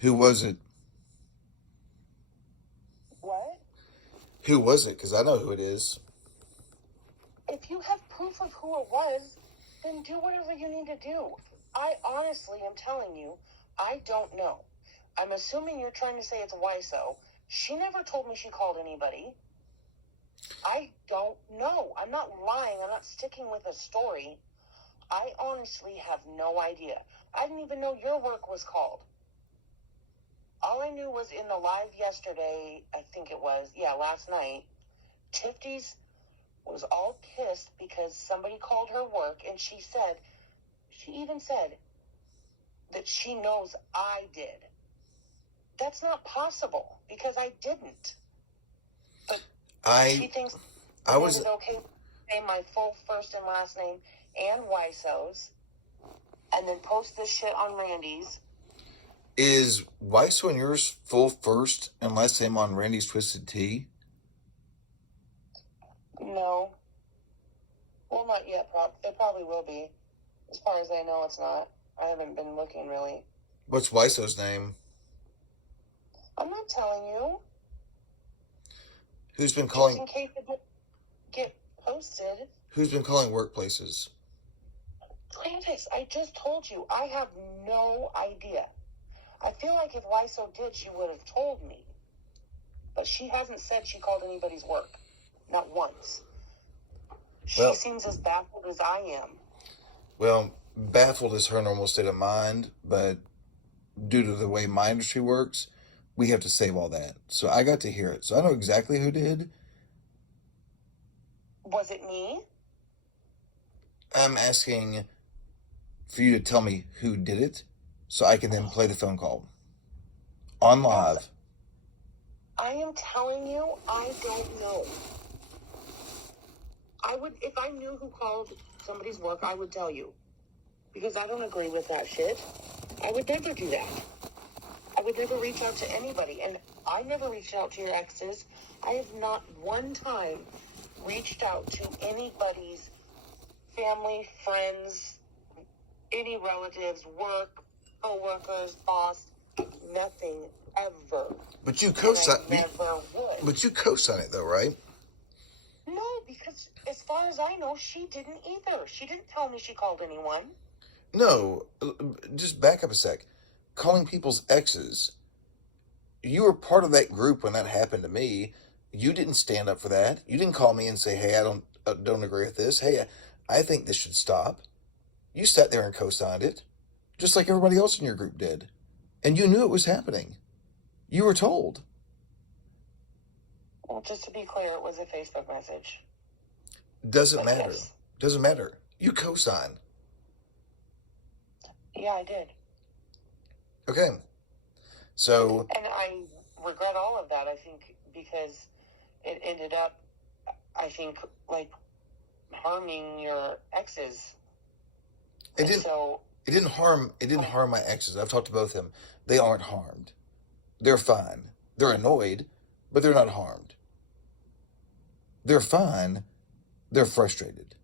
Who was it? What? Who was it? Because I know who it is. If you have proof of who it was, then do whatever you need to do. I honestly am telling you, I don't know. I'm assuming you're trying to say it's YSO. She never told me she called anybody. I don't know. I'm not lying. I'm not sticking with a story. I honestly have no idea. I didn't even know your work was called. All I knew was in the live yesterday, I think it was, last night, Tiffany's was all pissed because somebody called her work, and she even said that she knows I did. That's not possible because I didn't. But she I thinks I that it was is okay to say my full first and last name and YSO's and then post this shit on Randy's. is Weisso and yours full first and last name on Randy's Twisted Tea? No. Well, not yet. It probably will be. As far as I know, it's not. I haven't been looking really. What's Weisso's name? I'm not telling you. Who's been Just calling? in case it didn't get posted. Who's been calling workplaces? Travis, I just told you. I have no idea. I feel like if Lyso did, she would have told me. But she hasn't said she called anybody's work. Not once. She Well, seems as baffled as I am. well, baffled is her normal state of mind, but due to the way my industry works, we have to save all that. So I got to hear it. So I know exactly who did. Was it me? I'm asking for you to tell me who did it so I can then play the phone call on live. I am telling you, I don't know. If I knew who called somebody's work, I would tell you. Because I don't agree with that shit. I would never do that. I would never reach out to anybody. And I never reached out to your exes. I have not one time reached out to anybody's family, friends, any relatives, work, co-workers, boss, nothing ever. But you co-sign. Never would. But you co-sign it though, right? No, because as far as I know, she didn't either. She didn't tell me she called anyone. No, just back up a sec. Calling people's exes. You were part of that group when that happened to me. You didn't stand up for that. You didn't call me and say, "Hey, I don't agree with this. Hey, I think this should stop." You sat there and co-signed it, just like everybody else in your group did, and you knew it was happening. You were told. Well, just to be clear, it was a Facebook message. Doesn't But matter. yes. Doesn't matter. You co-sign. Yeah, I did. Okay. So And I regret all of that, I think, because it ended up, I think, like, harming your exes. it And didn't. so, It didn't harm my exes. I've talked to both of them. They aren't harmed. They're fine. They're annoyed, but they're not harmed. They're fine. They're frustrated.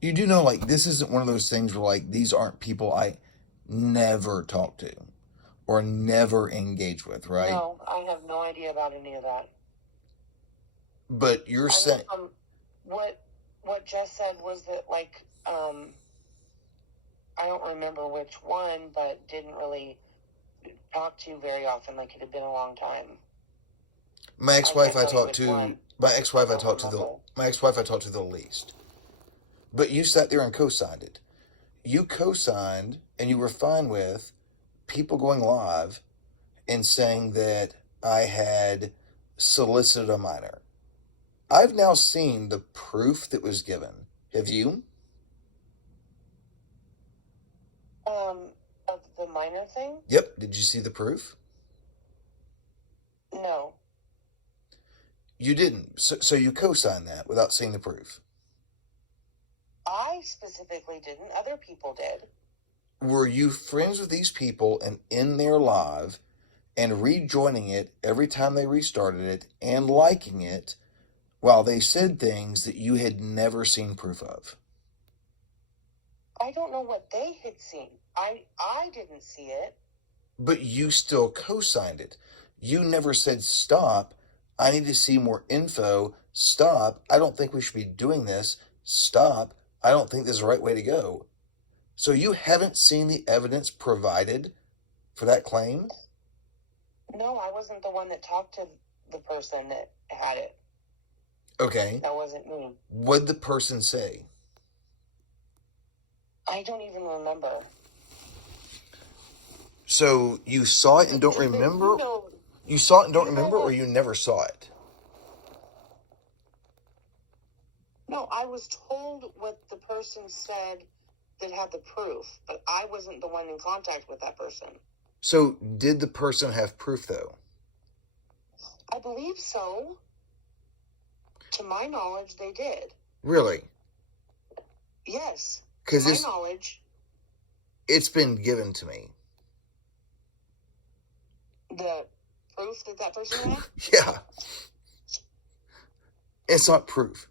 You do know, like, this isn't one of those things where, like, these aren't people I never talk to or never engage with, right? no, I have no idea about any of that. But you're I saying, mean, what Jess said was that, like, I don't remember which one, but didn't really talk to very often. Like, it had been a long time. my I ex-wife can't I tell you talked which to, one. my ex-wife I I don't talked to remember. my ex-wife I talked to the least. But you sat there and co-signed it. You co-signed and you were fine with people going live and saying that I had solicited a minor. I've now seen the proof that was given. Have you? Of the minor thing? Yep. Did you see the proof? No. You didn't. So you co-signed that without seeing the proof. I specifically didn't. Other people did. Were you friends with these people and in their live and rejoining it every time they restarted it and liking it while they said things that you had never seen proof of? I don't know what they had seen. I didn't see it. But you still co-signed it. You never said, stop, I need to see more info. Stop, I don't think we should be doing this. Stop, I don't think this is the right way to go. So you haven't seen the evidence provided for that claim? No, I wasn't the one that talked to the person that had it. Okay. That wasn't me. What'd the person say? I don't even remember. So you saw it and don't remember? You saw it and don't remember, or you never saw it? No, I was told what the person said that had the proof, but I wasn't the one in contact with that person. So did the person have proof, though? I believe so. To my knowledge, they did. Really? Yes. Because to my knowledge, it's been given to me. The proof that person had? Yeah. It's not proof.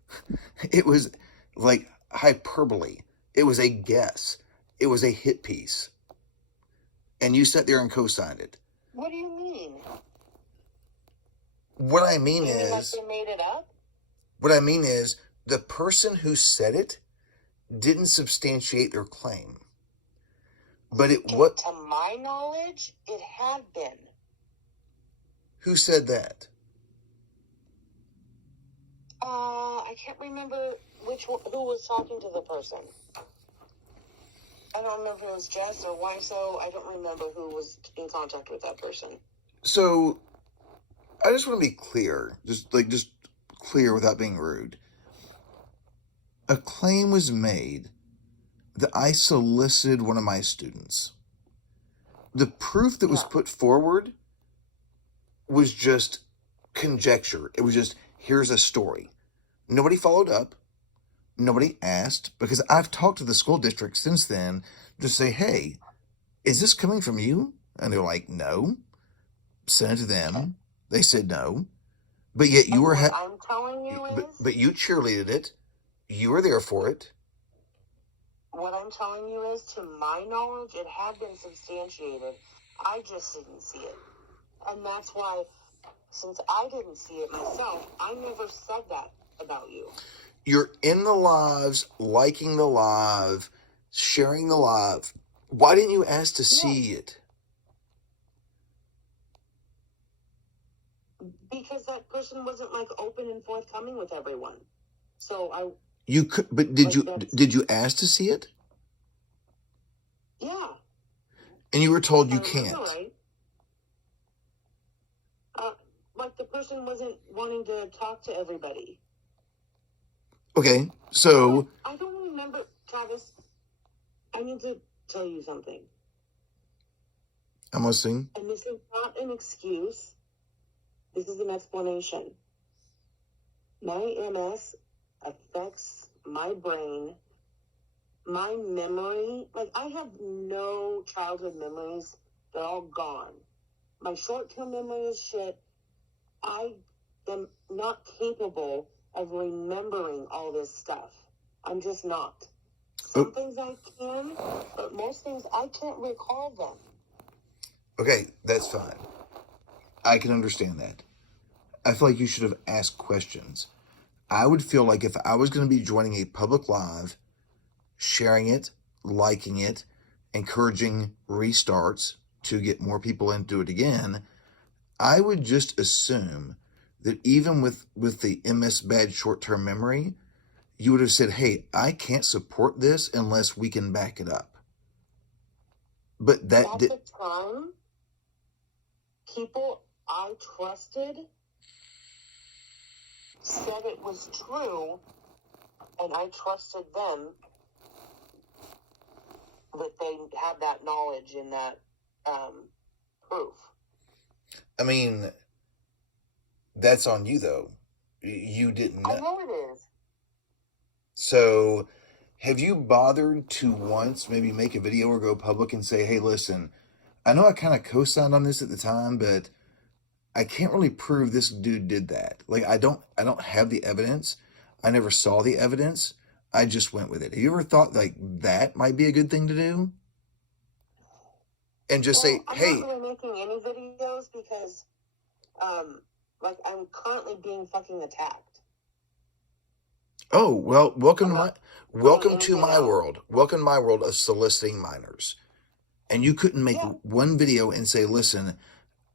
It was like hyperbole. It was a guess. It was a hit piece. And you sat there and co-signed it. What do you mean? What I mean You mean like is... they made it up? What I mean is, the person who said it didn't substantiate their claim. But it... what? To my knowledge, it had been. Who said that? I can't remember who was talking to the person. I don't remember if it was Jess or Wiso. I don't remember who was in contact with that person. So, I just want to be clear. Just clear without being rude. A claim was made that I solicited one of my students. The proof that was put forward was just conjecture. It was just, here's a story. Nobody followed up. Nobody asked, because I've talked to the school district since then to say, hey, is this coming from you? And they're like, no. Sent it to them. They said no. But yet you were... I'm telling you is... But you cheerleaded it. You were there for it. What I'm telling you is, to my knowledge, it had been substantiated. I just didn't see it. And that's why, since I didn't see it myself, I never said that about you. You're in the lives, liking the live, sharing the live. Why didn't you ask to see it? Because that person wasn't like open and forthcoming with everyone. So you could, but did you ask to see it? Yeah. And you were told you can't. Right. Like the person wasn't wanting to talk to everybody. Okay, so... I don't remember, Travis. I need to tell you something. I'm listening. And this is not an excuse. This is an explanation. My MS affects my brain, my memory. Like, I have no childhood memories. They're all gone. My short-term memory is shit. I am not capable of remembering all this stuff. I'm just not. Some things I can, but most things I can't recall them. Okay, that's fine. I can understand that. I feel like you should have asked questions. I would feel like if I was going to be joining a public live, sharing it, liking it, encouraging restarts to get more people into it again, I would just assume that even with the MS bad short-term memory, you would have said, hey, I can't support this unless we can back it up. But that at the time, people I trusted said it was true, and I trusted them that they had that knowledge and that proof. I mean, that's on you, though. You didn't know. I know it is. So, have you bothered to once maybe make a video or go public and say, hey, listen, I know I kind of co-signed on this at the time, but I can't really prove this dude did that. Like, I don't have the evidence. I never saw the evidence. I just went with it. Have you ever thought like that might be a good thing to do? And just say, I'm hey, not really making any videos because, like, I'm currently being fucking attacked. oh, well, welcome to I'm my not welcome doing to anything my else. world. Welcome to my world of soliciting minors. And you couldn't make Yeah. one video and say, listen,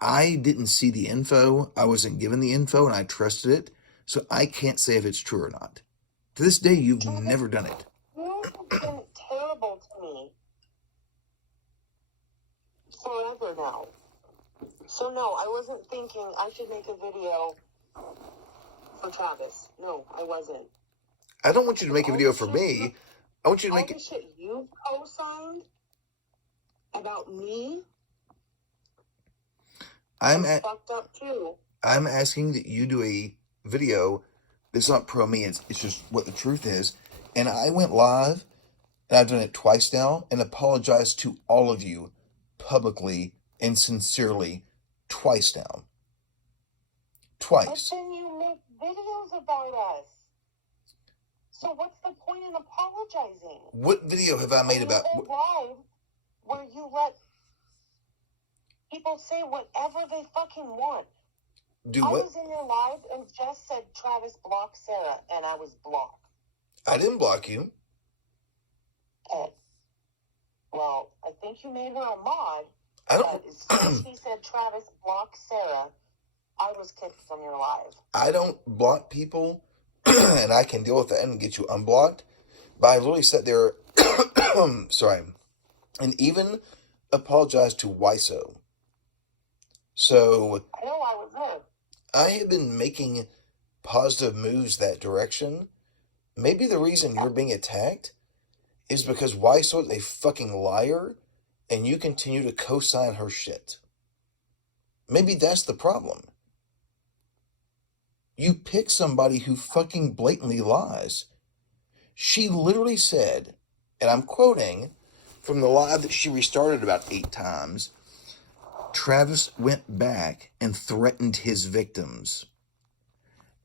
I didn't see the info, I wasn't given the info, and I trusted it, so I can't say if it's true or not. To this day, you've never done it. You have been terrible to me forever now. So no, I wasn't thinking I should make a video for Travis. No, I wasn't. I don't want you to make a All video the for shit me. I want you to all make the it. shit you co-signed about me I'm is at. fucked up too. I'm asking that you do a video that's not pro me. It's just what the truth is. And I went live, and I've done it twice now, and apologized to all of you publicly and sincerely twice now. But Twice. then you make videos about us. So what's the point in apologizing? What video have I made You about? hold live where you let people say whatever they fucking want. Do I what? was in your live and just said Travis blocked Sarah, and I was blocked. I didn't block you. Well, I think you made her a mod. I don't. But as soon as he said Travis blocked Sarah, I was kicked from your live. I don't block people, and I can deal with that and get you unblocked. But I literally sat there, sorry, and even apologized to Wiso. So I know I was there. I have been making positive moves that direction. Maybe the reason you're being attacked is because Wiso is a fucking liar, and you continue to co-sign her shit. Maybe that's the problem. You pick somebody who fucking blatantly lies. She literally said, and I'm quoting from the live that she restarted about 8 times, Travis went back and threatened his victims.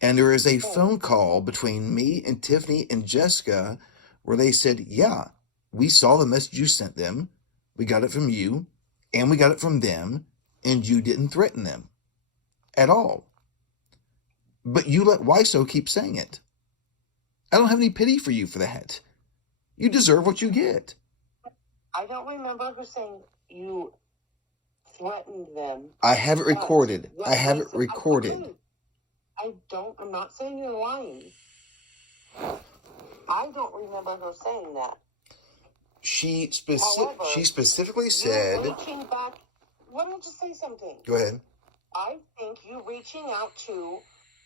And there is a phone call between me and Tiffany and Jessica where they said, yeah, we saw the message you sent them. We got it from you, and we got it from them, and you didn't threaten them at all. But you let Wiso keep saying it. I don't have any pity for you for that. You deserve what you get. I don't remember her saying you threatened them. I have it recorded. I have it recorded. I'm not saying you're lying. I don't remember her saying that. She specifically said... Reaching back... Let me just say something. Go ahead. I think you reaching out to,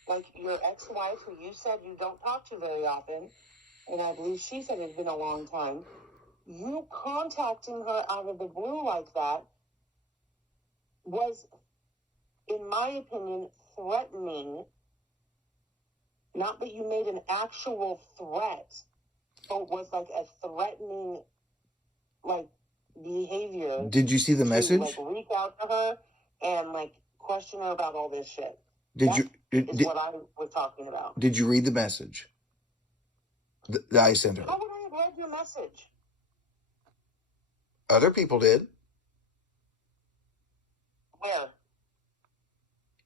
like, your ex-wife, who you said you don't talk to very often, and I believe she said it's been a long time, you contacting her out of the blue like that was, in my opinion, threatening. Not that you made an actual threat, but it was like a threatening, like, behavior. Did you see the message? Like, reach out to her and, like, question her about all this shit. Is what I was talking about. Did you read the message that I sent her? How would I have read your message? Other people did. Where?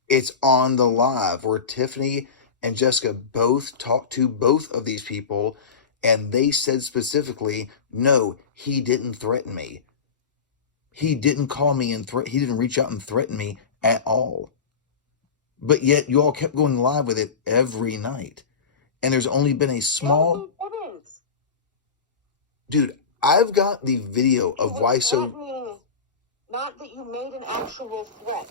It's on the live where Tiffany and Jessica both talked to both of these people, and they said specifically, no, he didn't threaten me. He didn't call me and he didn't reach out and threaten me at all. But yet you all kept going live with it every night. And there's only been a small... No, dude, I've got the video of Wiso... Not that you made an actual threat.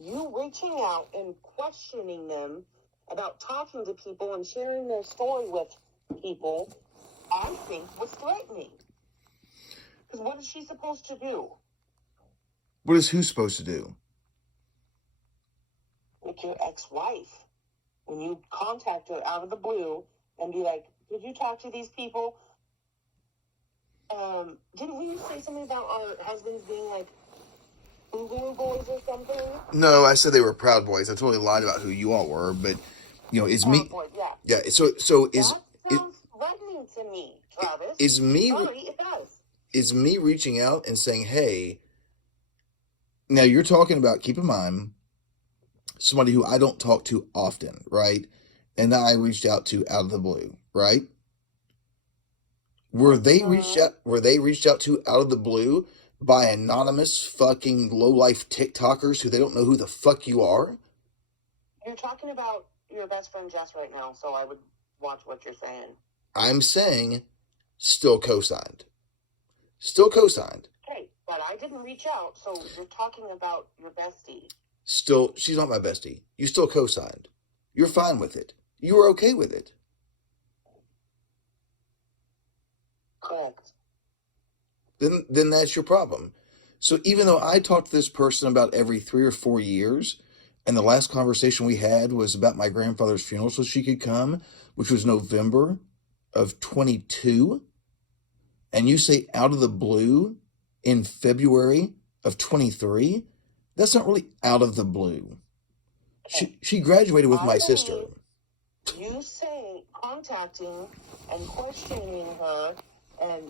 You reaching out and questioning them about talking to people and sharing their story with people, I think was threatening. Because what is she supposed to do? What is who supposed to do? With your ex-wife. When you contact her out of the blue and be like, did you talk to these people? Didn't we say something about our husbands being like Boogaloo boys or something? No, I said they were Proud Boys. I totally lied about who you all were, but you know, it's me. Boy, yeah. Yeah. So is that sounds threatening to me, Travis. Is me Sorry, it does. is me reaching out and saying, "Hey," now you're talking about, keep in mind, somebody who I don't talk to often, right? And that I reached out to out of the blue, right? Were they reached out to out of the blue by anonymous fucking low life TikTokers who they don't know who the fuck you are? You're talking about your best friend Jess right now, so I would watch what you're saying. I'm saying still co-signed. Still co-signed. Okay, but I didn't reach out, so you're talking about your bestie. Still, she's not my bestie. You still co-signed. You're fine with it. You were okay with it. Correct. Then that's your problem. So even though I talk to this person about every 3 or 4 years, and the last conversation we had was about my grandfather's funeral so she could come, which was November of 22, and you say out of the blue in February of 23, that's not really out of the blue. She graduated with my sister. You say contacting and questioning her and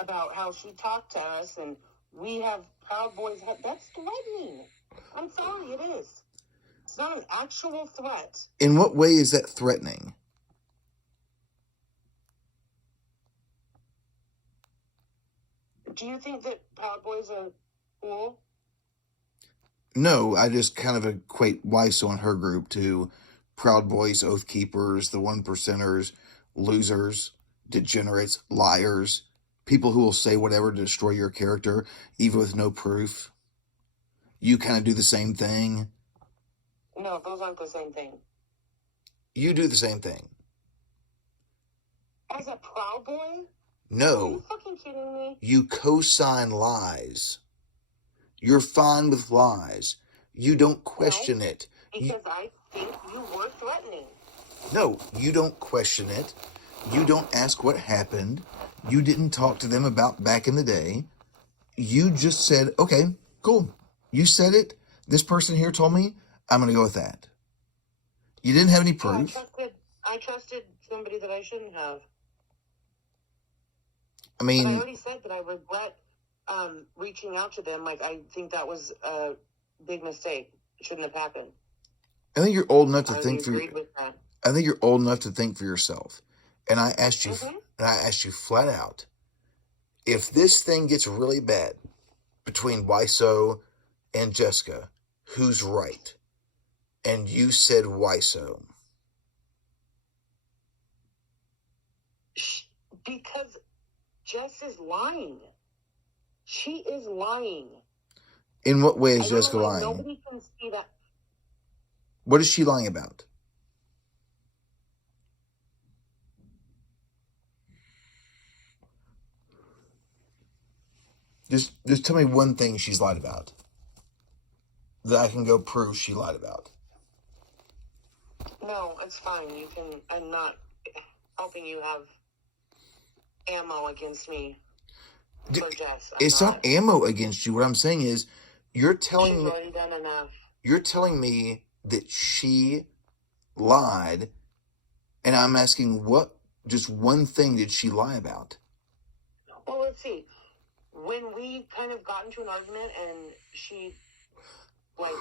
about how she talked to us and we have Proud Boys. That's threatening. I'm sorry, it is. It's not an actual threat. In what way is that threatening? Do you think that Proud Boys are cool? No, I just kind of equate WISO and her group to Proud Boys, Oath Keepers, the One Percenters, losers, degenerates, liars, people who will say whatever to destroy your character, even with no proof. You kind of do the same thing. No, those aren't the same thing. You do the same thing. As a Proud Boy? No. Are you fucking kidding me? You co-sign lies. You're fine with lies. You don't question it. Because I think you were threatening. No, you don't question it. You don't ask what happened. You didn't talk to them about back in the day. You just said, okay, cool. You said it. This person here told me. I'm going to go with that. You didn't have any proof. I trusted somebody that I shouldn't have. I mean, but I already said that I regret reaching out to them. Like, I think that was a big mistake. It shouldn't have happened. I think you're old enough to think for I think you're old enough to think for yourself. And I asked you, and I asked you flat out, if this thing gets really bad between WISO and Jessica, who's right? And you said WISO. Because Jess is lying. She is lying. In what way is Jessica lying? Nobody can see that. What is she lying about? Just tell me one thing she's lied about that I can go prove she lied about. No, it's fine. You can. I'm not helping you have ammo against me for Jess. It's not ammo against you. What I'm saying is, you're telling me. Already done enough. You're telling me that she lied, and I'm asking what. Just one thing did she lie about? Well, let's see. When we kind of got into an argument and she, like,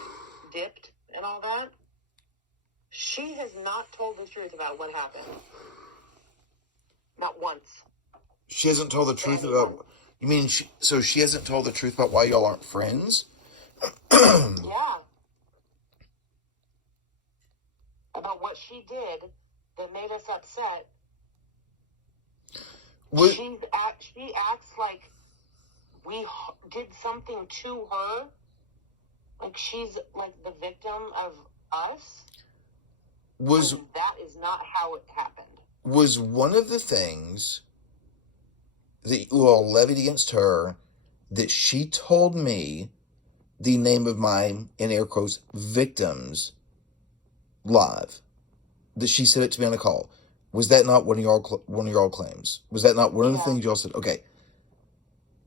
dipped and all that, she has not told the truth about what happened. Not once. She hasn't told the truth about... You mean, so she hasn't told the truth about why y'all aren't friends? Yeah. About what she did that made us upset. She acts like we did something to her. Like she's like the victim of us. And that is not how it happened. Was one of the things that you all levied against her that she told me the name of my, in air quotes, victims live? That she said it to me on a call. Was that not one of y'all claims? Was that not one of the things y'all said? Okay.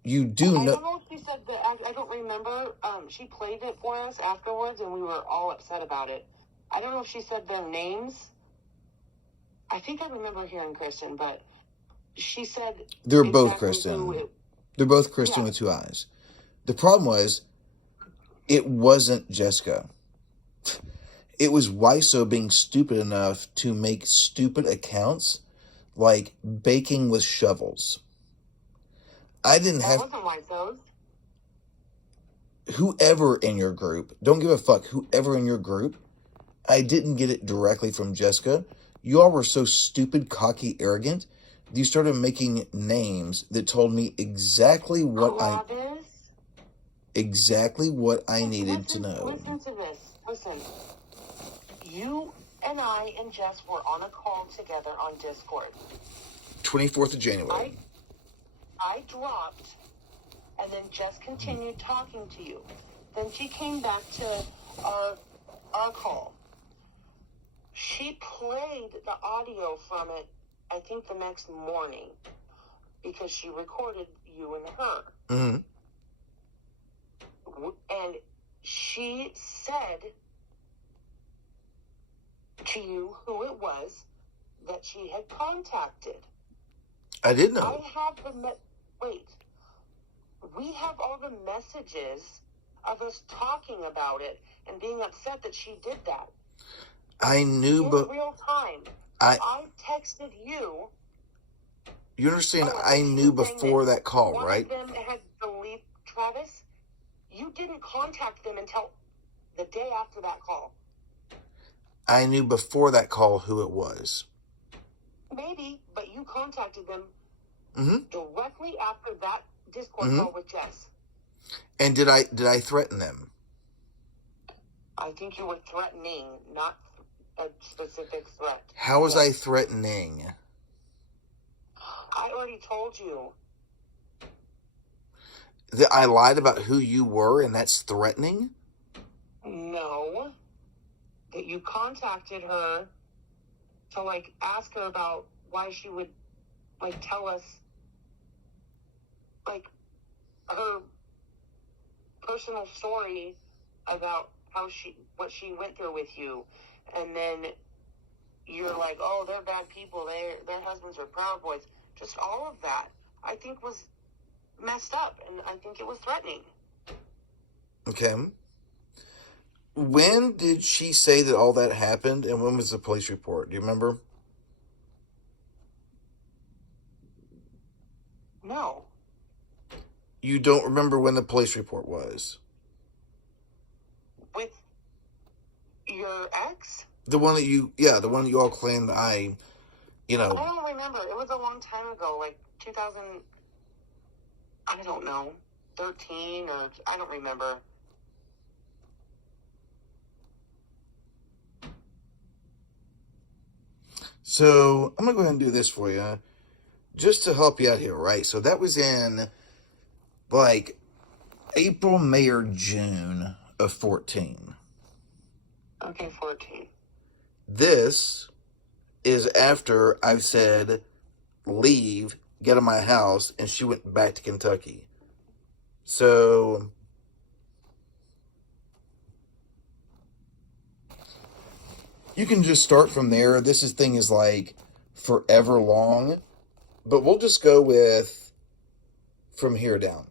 You do know. I don't know if she said that. I don't remember. She played it for us afterwards, and we were all upset about it. I don't know if she said their names. I think I remember hearing Kristen, but She said They're both exactly Kristen. They're both Kristen with two eyes. The problem was, it wasn't Jessica. It was Wiso being stupid enough to make stupid accounts like baking with shovels. I didn't That have wasn't Wiso's. whoever in your group, don't give a fuck, whoever in your group, I didn't get it directly from Jessica. You all were so stupid, cocky, arrogant. You started making names that told me exactly what I needed to know. Listen to this. Listen. You and I and Jess were on a call together on Discord. 24th of January. I dropped, and then Jess continued talking to you. Then she came back to our call. She played the audio from it, I think, the next morning, because she recorded you and her. Mm-hmm. And she said to you who it was that she had contacted. I did know. I have wait. We have all the messages of us talking about it and being upset that she did that. I knew, in real time. I texted you. You understand? I knew before that call, right? One of them had deleted Travis. You didn't contact them until the day after that call. I knew before that call who it was. Maybe, but you contacted them directly after that Discord call with Jess. And did I threaten them? I think you were threatening, not a specific threat. How was I threatening? I already told you. That I lied about who you were, and that's threatening? No. That you contacted her to, ask her about why she would, tell us, her personal story about what she went through with you. And then you're like, oh, they're bad people. Their husbands are Proud Boys. Just all of that, I think, was messed up. And I think it was threatening. Okay. When did she say that all that happened, and when was the police report? Do you remember? No. You don't remember when the police report was? With your ex? The one that you all claimed I don't remember. It was a long time ago, 2000, I don't know, 13 or I don't remember. So I'm going to go ahead and do this for you, just to help you out here, right? So that was in, April, May, or June of 14. Okay, 14. This is after I've said, leave, get out of my house, and she went back to Kentucky. So you can just start from there. This thing is forever long, but we'll just go with from here down.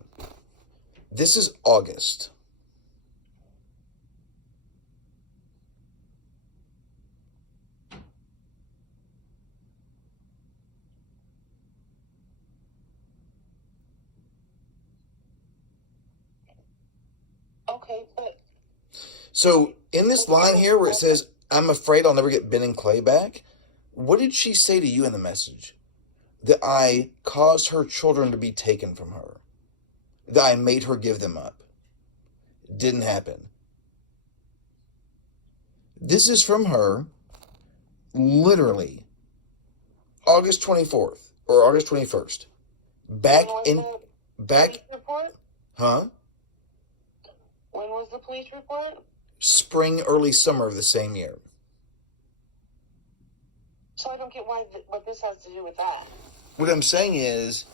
This is August. Okay, but... So, in this line here where it says, I'm afraid I'll never get Ben and Clay back, what did she say to you in the message? That I caused her children to be taken from her. That I made her give them up. Didn't happen. This is from her, literally, August 24th, or August 21st. Back... report? Huh? When was the police report? Spring, early summer of the same year. So I don't get what this has to do with that. What I'm saying is,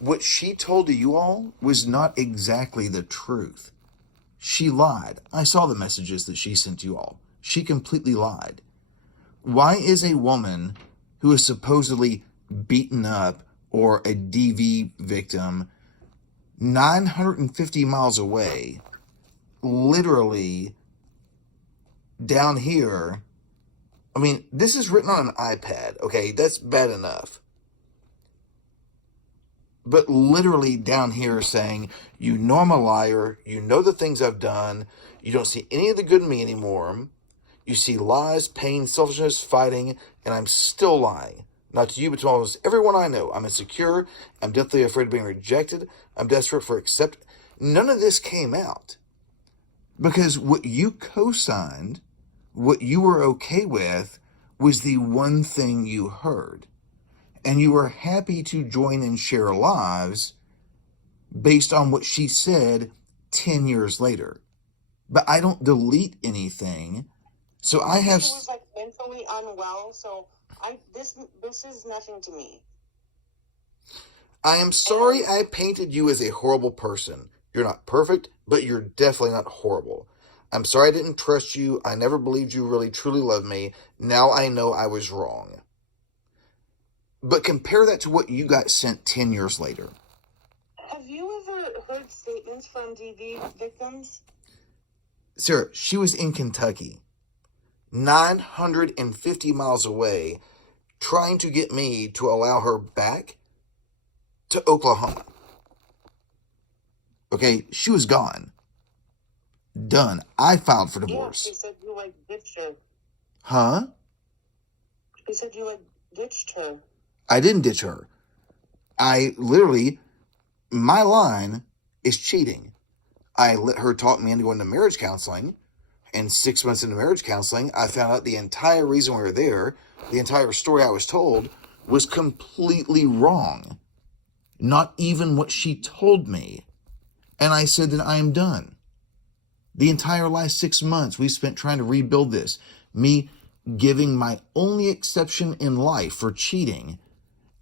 what she told to you all was not exactly the truth. She lied. I saw the messages that she sent you all. She completely lied. Why is a woman who is supposedly beaten up or a DV victim 950 miles away, literally down here. I mean, this is written on an iPad, okay? That's bad enough. But literally down here saying, you know I'm a liar, you know the things I've done, you don't see any of the good in me anymore, you see lies, pain, selfishness, fighting, and I'm still lying. Not to you, but to almost everyone I know. I'm insecure, I'm deathly afraid of being rejected, I'm desperate for acceptance. None of this came out. Because what you co-signed, what you were okay with, was the one thing you heard. And you were happy to join and share lives based on what she said 10 years later. But I don't delete anything. So I have... She was like mentally unwell, so this is nothing to me. I am sorry I painted you as a horrible person. You're not perfect, but you're definitely not horrible. I'm sorry I didn't trust you. I never believed you really truly loved me. Now I know I was wrong. But compare that to what you got sent 10 years later. Have you ever heard statements from DV victims? Sarah, she was in Kentucky, 950 miles away, trying to get me to allow her back to Oklahoma. Okay, she was gone. Done. I filed for divorce. Yeah, she said you ditched her. Huh? She said you ditched her. I didn't ditch her. I literally, my line is cheating. I let her talk me into going to marriage counseling, and 6 months into marriage counseling, I found out the entire reason we were there, the entire story I was told, was completely wrong. Not even what she told me. And I said that I am done. The entire last 6 months we spent trying to rebuild this. Me giving my only exception in life for cheating.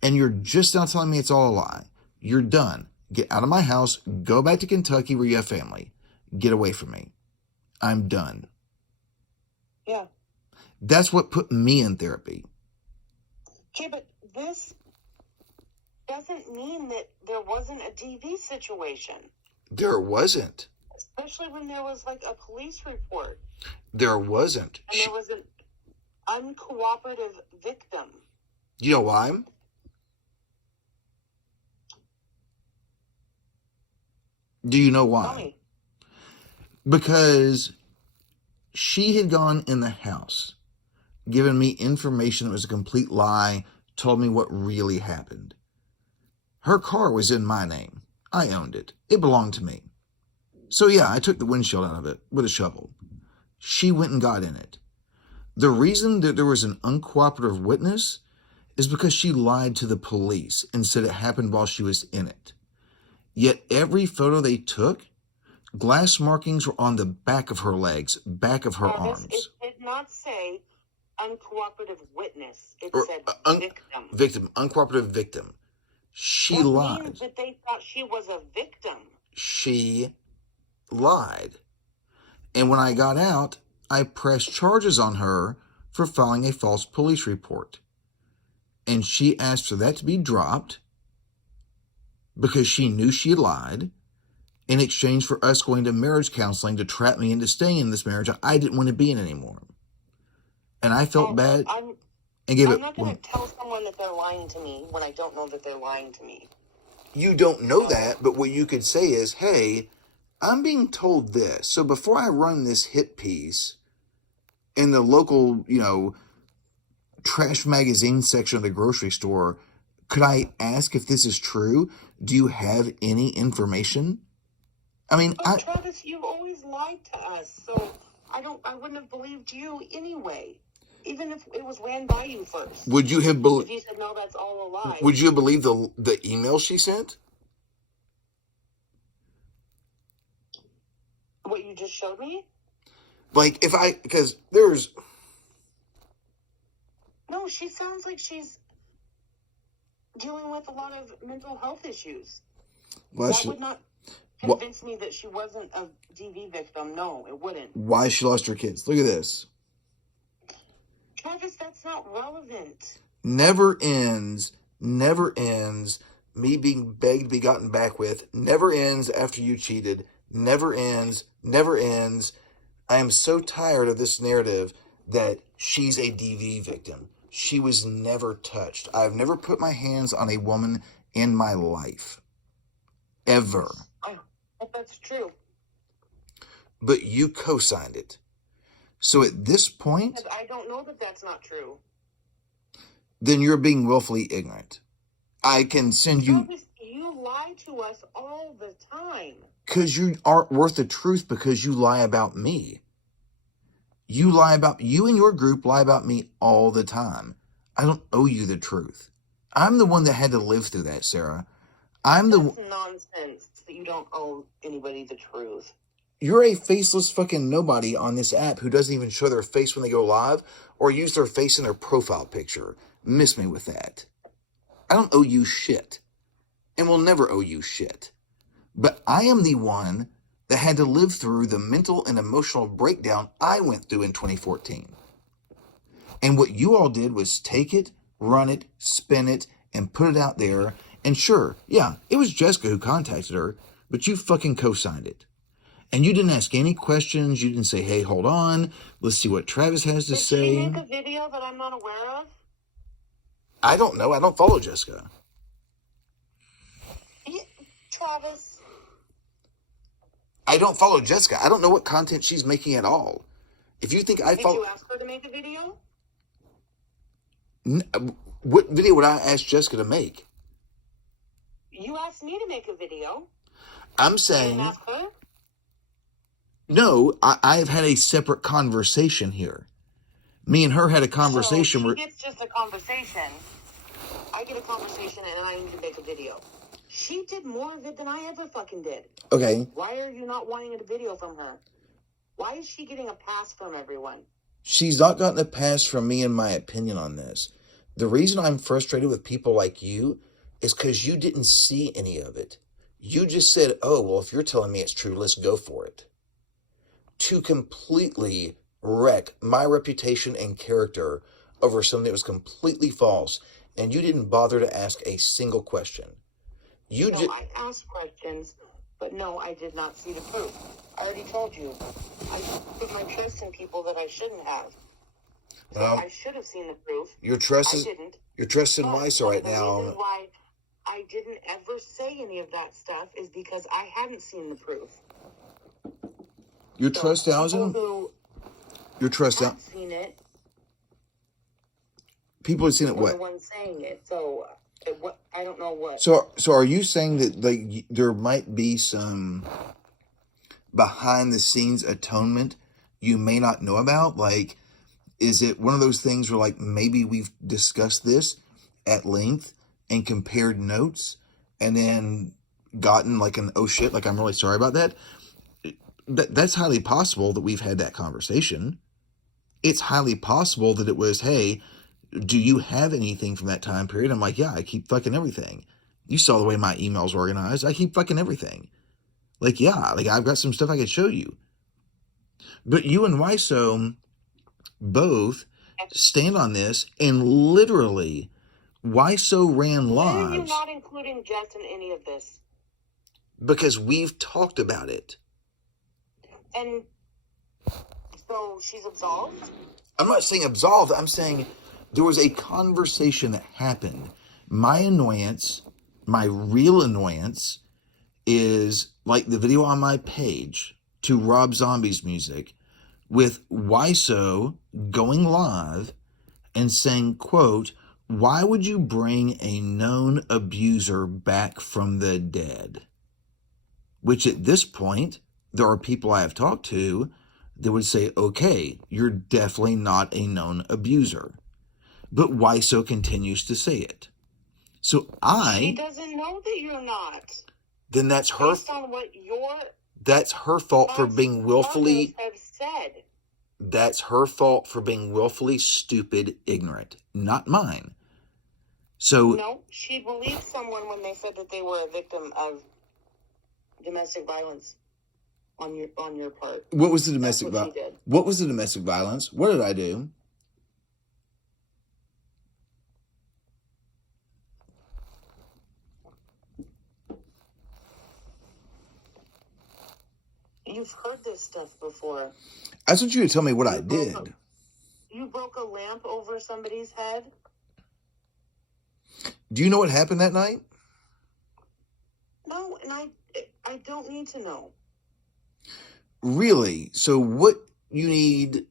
And you're just now telling me it's all a lie. You're done. Get out of my house. Go back to Kentucky where you have family. Get away from me. I'm done. Yeah. That's what put me in therapy. Okay, but this doesn't mean that there wasn't a DV situation. There wasn't. Especially when there was a police report. There wasn't. And there was an uncooperative victim. You know why? Do you know why? Tell me. Because she had gone in the house, given me information that was a complete lie, told me what really happened. Her car was in my name. I owned it. It belonged to me. So yeah, I took the windshield out of it with a shovel. She went and got in it. The reason that there was an uncooperative witness is because she lied to the police and said it happened while she was in it. Yet every photo they took, glass markings were on the back of her legs, back of her arms. It did not say uncooperative witness. It said victim. Victim, uncooperative victim. She lied. That means that they thought she was a victim. She lied. And when I got out, I pressed charges on her for filing a false police report. And she asked for that to be dropped because she knew she had lied in exchange for us going to marriage counseling to trap me into staying in this marriage I didn't want to be in anymore. And I felt bad. I'm not going to tell someone that they're lying to me when I don't know that they're lying to me. You don't know that, but what you could say is, hey, I'm being told this. So before I run this hit piece in the local, trash magazine section of the grocery store, could I ask if this is true? Do you have any information? I mean, Travis, you've always lied to us, so I wouldn't have believed you anyway. Even if it was ran by you first. Would you have believed? If you said no, that's all a lie. Would you have believed the email she sent? What you just showed me? Because there's... No, she sounds like she's dealing with a lot of mental health issues. Well, that would not convince me that she wasn't a DV victim. No, it wouldn't. Why she lost her kids. Look at this. Travis, that's not relevant. Never ends never ends. Me being begged to be gotten back with never ends after you cheated. Never ends. Never ends. I am so tired of this narrative that she's a DV victim. She was never touched. I've never put my hands on a woman in my life. Ever. I hope that's true. But you co-signed it. So at this point... Because I don't know that that's not true. Then you're being willfully ignorant. I can send you... You lie to us all the time. Because you aren't worth the truth because you lie about me. You and your group lie about me all the time. I don't owe you the truth. I'm the one that had to live through that, Sarah. That's nonsense that you don't owe anybody the truth. You're a faceless fucking nobody on this app who doesn't even show their face when they go live or use their face in their profile picture. Miss me with that. I don't owe you shit. And will never owe you shit. But I am the one that had to live through the mental and emotional breakdown I went through in 2014. And what you all did was take it, run it, spin it, and put it out there. And sure, yeah, it was Jessica who contacted her, but you fucking co-signed it. And you didn't ask any questions. You didn't say, hey, hold on. Let's see what Travis has to say. Did she make a video that I'm not aware of? I don't know. I don't follow Jessica. Yeah, Travis. I don't follow Jessica. I don't know what content she's making at all. If you think I follow... Did you ask her to make a video? What video would I ask Jessica to make? You asked me to make a video. I'm saying... You didn't ask her? No, I've had a separate conversation here. Me and her had a conversation where... So it's just a conversation. I get a conversation and I need to make a video. She did more of it than I ever fucking did. Okay. Why are you not wanting a video from her? Why is she getting a pass from everyone? She's not gotten a pass from me in my opinion on this. The reason I'm frustrated with people like you is because you didn't see any of it. You just said, oh, well, if you're telling me it's true, let's go for it. To completely wreck my reputation and character over something that was completely false, and you didn't bother to ask a single question. I asked questions, but no, I did not see the proof. I already told you. I put my trust in people that I shouldn't have. So well, I should have seen the proof. Your trust I didn't. Your trust in Weiser right now. The reason why I didn't ever say any of that stuff is because I hadn't seen the proof. Your trust thousand? Your trust out. Seen it. People have seen it. What? The one saying it. So I don't know what. So are you saying that there might be some behind the scenes atonement you may not know about? Like, is it one of those things where maybe we've discussed this at length and compared notes and then gotten an oh shit, I'm really sorry about that? That's highly possible that we've had that conversation. It's highly possible that it was, hey, do you have anything from that time period? I'm like, yeah, I keep fucking everything. You saw the way my email's organized. I keep fucking everything. I've got some stuff I could show you. But you and Wiso both stand on this, and literally, Wiso ran lives. Why are you not including Jess in any of this? Because we've talked about it. And so she's absolved? I'm not saying absolved. I'm saying there was a conversation that happened. My annoyance, my real annoyance, is like the video on my page to Rob Zombie's music with Wiso going live and saying, quote, why would you bring a known abuser back from the dead? Which at this point, there are people I have talked to that would say, okay, you're definitely not a known abuser. But Wiso continues to say it. So She doesn't know that you're not. Then that's her. Based on what your That's her fault for being willfully. have said. That's her fault for being willfully stupid, ignorant, not mine. So No, she believed someone when they said that they were a victim of domestic violence on your part. what was the domestic violence? She did. What was the domestic violence? What did I do? you've heard this stuff before. I just want you to tell me what I did. You broke a lamp over somebody's head? Do you know what happened that night? No, and I don't need to know. Really? So what you need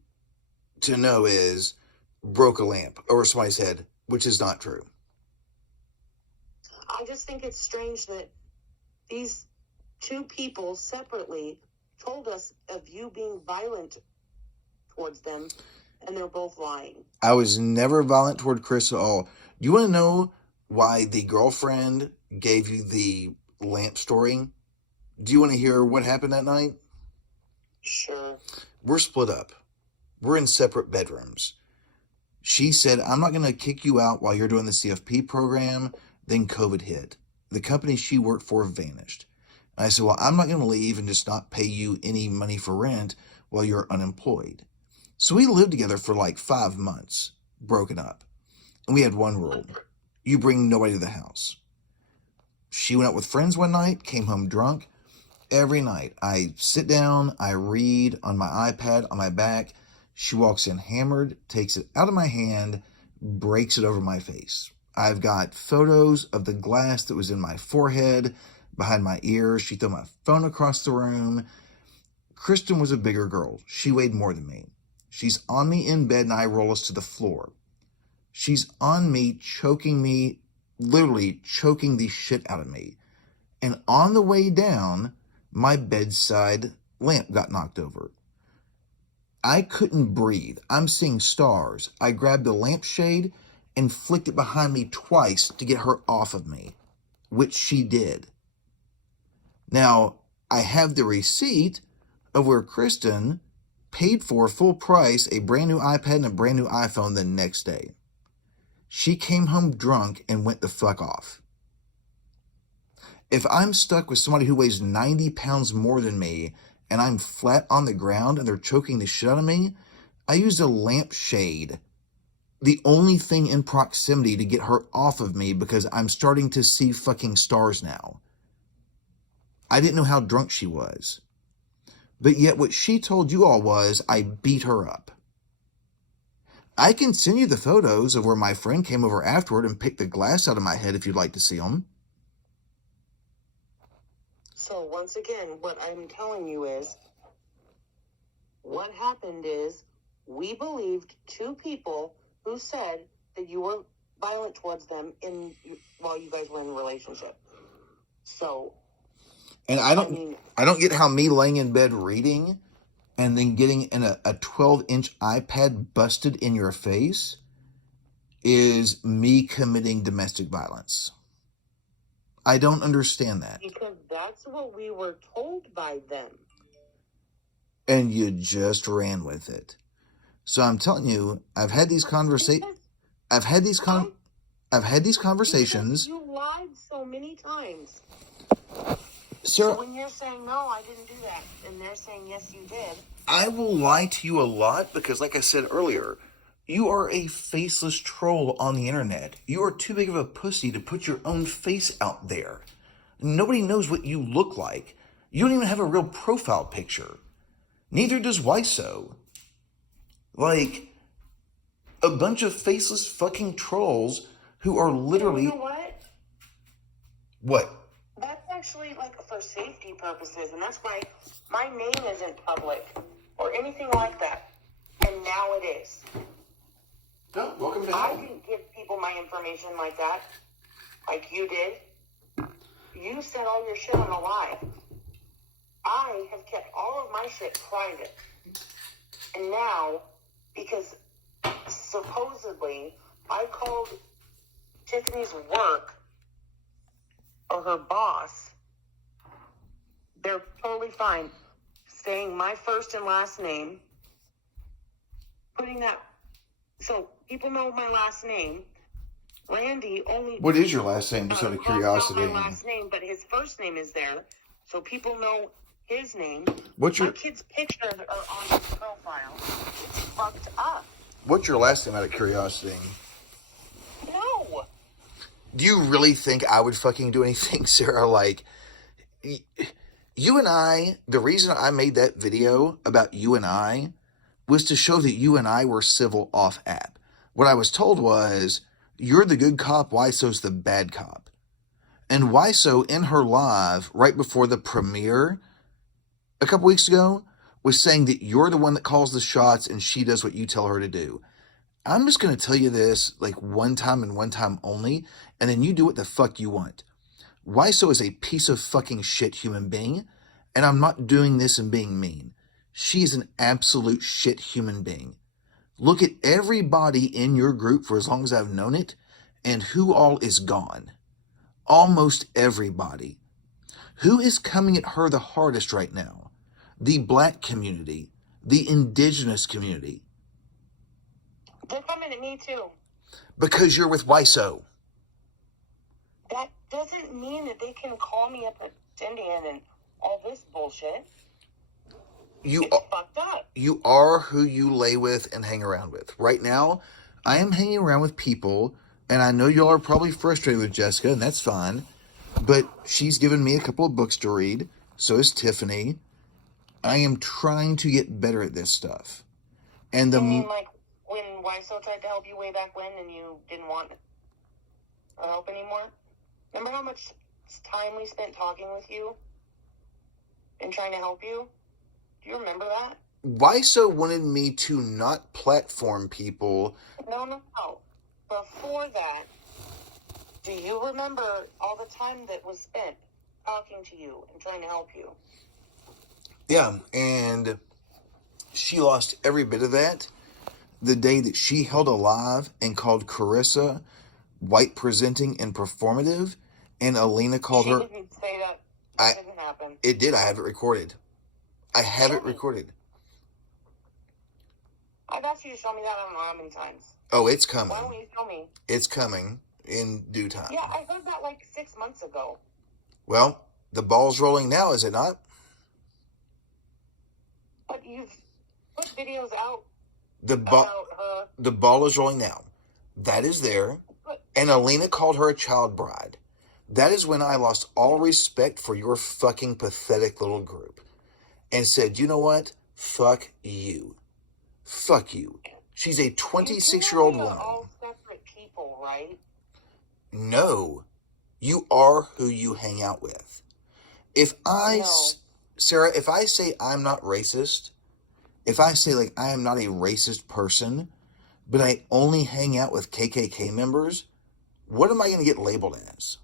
to know is broke a lamp over somebody's head, which is not true. I just think it's strange that these two people separately told us of you being violent towards them, and they're both lying. I was never violent toward Chris at all. Do you want to know why the girlfriend gave you the lamp story? Do you want to hear what happened that night? Sure. We're split up. We're in separate bedrooms. She said, I'm not going to kick you out while you're doing the CFP program. Then COVID hit. The company she worked for vanished. And I said, well, I'm not going to leave and just not pay you any money for rent while you're unemployed. So we lived together for like 5 months, broken up. And we had one rule. You bring nobody to the house. She went out with friends one night, came home drunk. Every night, I sit down, I read on my iPad on my back. She walks in hammered, takes it out of my hand, breaks it over my face. I've got photos of the glass that was in my forehead, behind my ears. She threw my phone across the room. Kristen was a bigger girl. She weighed more than me. She's on me in bed and I roll us to the floor. She's on me, choking me, literally choking the shit out of me. And on the way down, my bedside lamp got knocked over. I couldn't breathe. I'm seeing stars. I grabbed the lampshade and flicked it behind me twice to get her off of me, which she did. Now, I have the receipt of where Kristen paid for full price a brand new iPad and a brand new iPhone the next day. She came home drunk and went the fuck off. If I'm stuck with somebody who weighs 90 pounds more than me and I'm flat on the ground and they're choking the shit out of me, I used a lampshade, the only thing in proximity to get her off of me because I'm starting to see fucking stars now. I didn't know how drunk she was. But yet what she told you all was I beat her up. I can send you the photos of where my friend came over afterward and picked the glass out of my head if you'd like to see them. So once again, what I'm telling you is, what happened is, we believed two people who said that you were violent towards them while you guys were in a relationship. So, and I don't get how me laying in bed reading and then getting in a 12-inch iPad busted in your face is me committing domestic violence. I don't understand that. Because that's what we were told by them. And you just ran with it. So I'm telling you, I've had these conversations. I've had these conversations. You lied so many times. Sir, so when you're saying no, I didn't do that, and they're saying yes, you did. I will lie to you a lot because, like I said earlier, you are a faceless troll on the internet. You are too big of a pussy to put your own face out there. Nobody knows what you look like. You don't even have a real profile picture. Neither does Wiso. Like, a bunch of faceless fucking trolls who are literally... You know what? What? That's actually, like, for safety purposes, and that's why my name isn't public or anything like that. And now it is. No, welcome to I hell. didn't give people my information like that, like you did. You said all your shit on the live. I have kept all of my shit private. And now, because supposedly I called Tiffany's work or her boss, they're totally fine saying my first and last name, putting that, so people know my last name. Randy only... What is your last name, just out of curiosity? Not my last name, but his first name is there, so people know his name. What's your... My kids' pictures are on his profile. It's fucked up. What's your last name, out of curiosity? No. Do you really think I would fucking do anything, Sarah? Like, You and I, the reason I made that video about you and I was to show that you and I were civil off app. What I was told was, you're the good cop, Wiso's the bad cop. And Wiso, in her live right before the premiere a couple weeks ago, was saying that you're the one that calls the shots and she does what you tell her to do. I'm just going to tell you this like one time and one time only, and then you do what the fuck you want. Wiso is a piece of fucking shit human being, and I'm not doing this and being mean. She's an absolute shit human being. Look at everybody in your group for as long as I've known it, and who all is gone. Almost everybody. Who is coming at her the hardest right now? The black community, the indigenous community. They're coming at me too. Because you're with Wiso. That doesn't mean that they can call me up at Indian and all this bullshit. It's fucked up. You are who you lay with and hang around with. Right now, I am hanging around with people, and I know y'all are probably frustrated with Jessica, and that's fine, but she's given me a couple of books to read. So is Tiffany. I am trying to get better at this stuff. And You mean like when Wiso tried to help you way back when and you didn't want help anymore? Remember how much time we spent talking with you and trying to help you? Do you remember that? Wiso wanted me to not platform people. No. Before that, do you remember all the time that was spent talking to you and trying to help you? Yeah, and she lost every bit of that the day that she held a live and called Carissa white presenting and performative, and Alina called her. She didn't say that. That didn't happen. It did. I have it recorded. I have it recorded. I've asked you to show me that I don't know how many times. Oh, it's coming. Why don't you show me? It's coming in due time. Yeah, I heard that like 6 months ago. Well, the ball's rolling now, is it not? But you've put videos out The about her. The ball is rolling now. That is there. And Alina called her a child bride. That is when I lost all respect for your fucking pathetic little group. And said, you know what? Fuck you. Fuck you. She's a 26-year-old woman. All separate people, right? No. You are who you hang out with. Sarah, if I say I'm not racist, if I say like I am not a racist person, but I only hang out with KKK members, what am I going to get labeled as?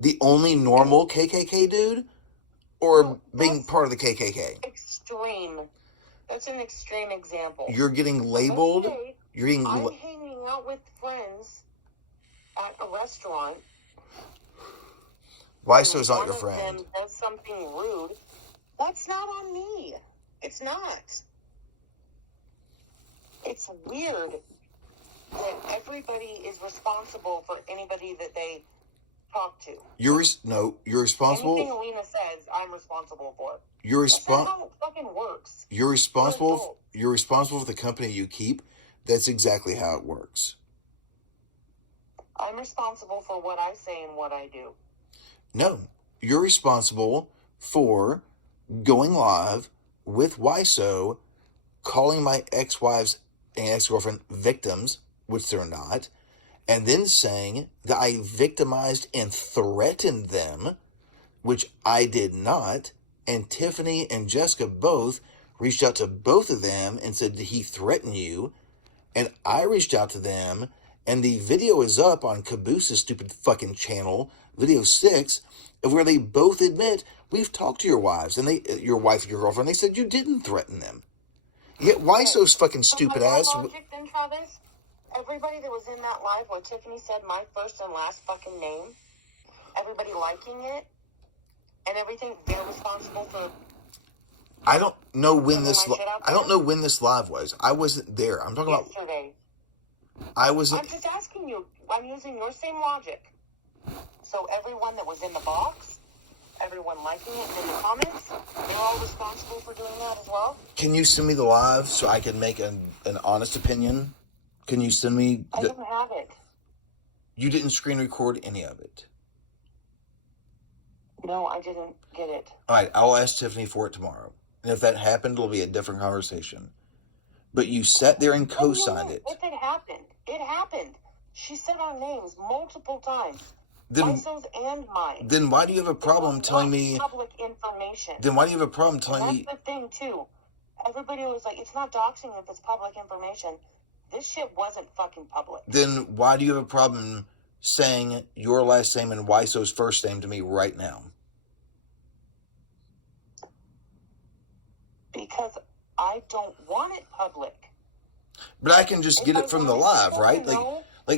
The only normal KKK dude? Or being part of the KKK? Extreme. That's an extreme example. You're getting labeled. I'm hanging out with friends at a restaurant. Wiso's not your friend. One of them does something rude. That's not on me. It's not. It's weird that everybody is responsible for anybody that they talk to. You're responsible. Anything Alina says, I'm responsible for. You're responsible. That's not how it fucking works. You're responsible. You're responsible for the company you keep. That's exactly how it works. I'm responsible for what I say and what I do. No, you're responsible for going live with Wiso, calling my ex-wives and ex-girlfriend victims, which they're not, and then saying that I victimized and threatened them, which I did not, and Tiffany and Jessica both reached out to both of them and said, did he threaten you? And I reached out to them, and the video is up on Caboose's stupid fucking channel, video 6, of where they both admit, we've talked to your wives, and your wife and your girlfriend, they said you didn't threaten them. Yet Wiso's fucking stupid ass. Logic then, Travis? Everybody that was in that live where Tiffany said my first and last fucking name, everybody liking it, and everything, they're responsible for. I don't know when this live was. I wasn't there. I'm talking yesterday. I wasn't. I'm just asking you. I'm using your same logic. So everyone that was in the box, everyone liking it in the comments, they're all responsible for doing that as well? Can you send me the live so I can make an honest opinion? Can you send me? I didn't have it. You didn't screen record any of it. No, I didn't get it. All right, I'll ask Tiffany for it tomorrow. And if that happened, it'll be a different conversation. But you sat there and co-signed it. If it happened, it happened. She said our names multiple times. Then, Iso's and mine. then why do you have a problem telling me public information? Then why do you have a problem telling me? That's the thing too. Everybody was like, "It's not doxing if it's public information." This shit wasn't fucking public. Then why do you have a problem saying your last name and Wiso's first name to me right now? Because I don't want it public. But I can just get it from the live, right?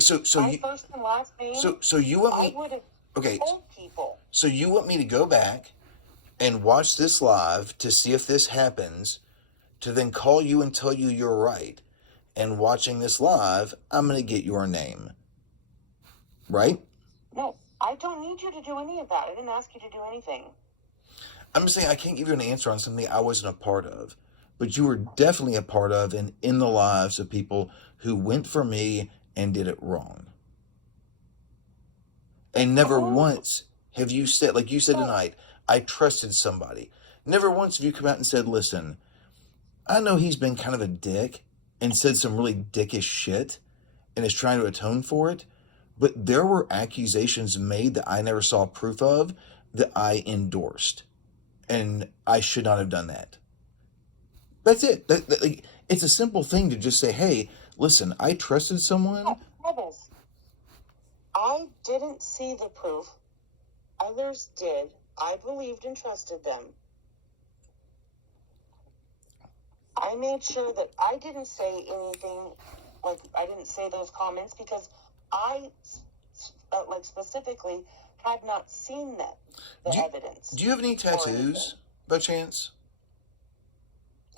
So my you first and last name. so you want me? I would have Okay. told people. So you want me to go back and watch this live to see if this happens, to then call you and tell you you're right, and watching this live, I'm going to get your name, right? No, I don't need you to do any of that. I didn't ask you to do anything. I'm just saying I can't give you an answer on something I wasn't a part of, but you were definitely a part of and in the lives of people who went for me and did it wrong. And never once have you said, like you said tonight, I trusted somebody. Never once have you come out and said, listen, I know he's been kind of a dick and said some really dickish shit and is trying to atone for it, but there were accusations made that I never saw proof of that I endorsed. And I should not have done that. That's it. It's a simple thing to just say, hey, listen, I trusted someone. I didn't see the proof. Others did. I believed and trusted them. I made sure that I didn't say anything, like I didn't say those comments because I, specifically had not seen the evidence. Do you have any tattoos by chance?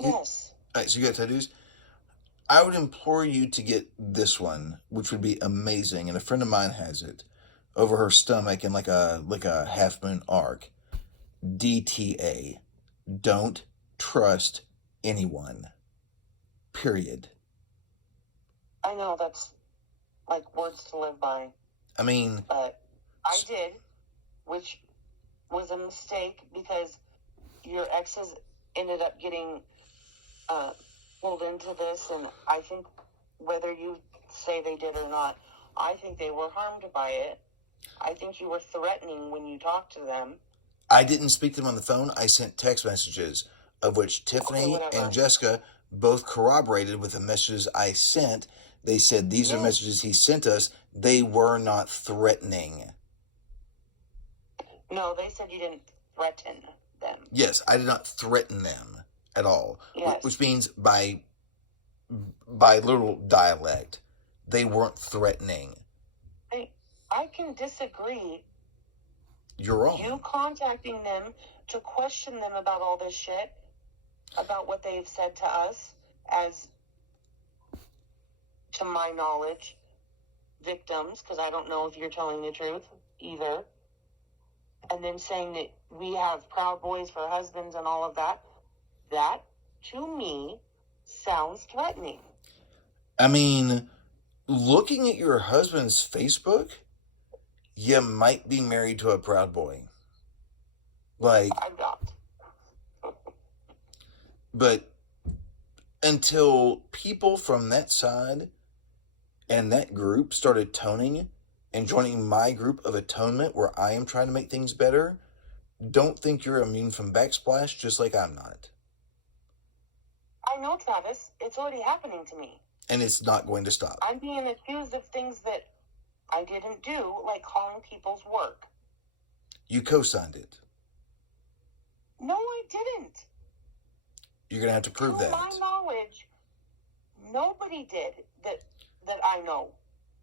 Yes. All right, so you got tattoos? I would implore you to get this one, which would be amazing. And a friend of mine has it over her stomach in like a half moon arc. DTA. Don't trust anyone. Period. I know that's like words to live by. I mean, but I did, which was a mistake because your exes ended up getting pulled into this, and I think whether you say they did or not, I think they were harmed by it. I think you were threatening when you talked to them. I didn't speak to them on the phone. I sent text messages, of which Tiffany and Jessica both corroborated with the messages I sent. They said these are messages he sent us. They were not threatening. No, they said you didn't threaten them. Yes, I did not threaten them at all. Yes. Which means by literal dialect, they weren't threatening. I can disagree. You're wrong. You contacting them to question them about all this shit, about what they've said to us as, to my knowledge, victims, because I don't know if you're telling the truth either. And then saying that we have Proud Boys for husbands and all of that. That, to me, sounds threatening. I mean, looking at your husband's Facebook, you might be married to a Proud Boy. Like, I'm not. But until people from that side and that group started toning and joining my group of atonement where I am trying to make things better, don't think you're immune from backsplash, just like I'm not. I know, Travis. It's already happening to me. And it's not going to stop. I'm being accused of things that I didn't do, like calling people's work. You co-signed it. No, I didn't. You're going to have to prove that. To my knowledge, nobody did that I know.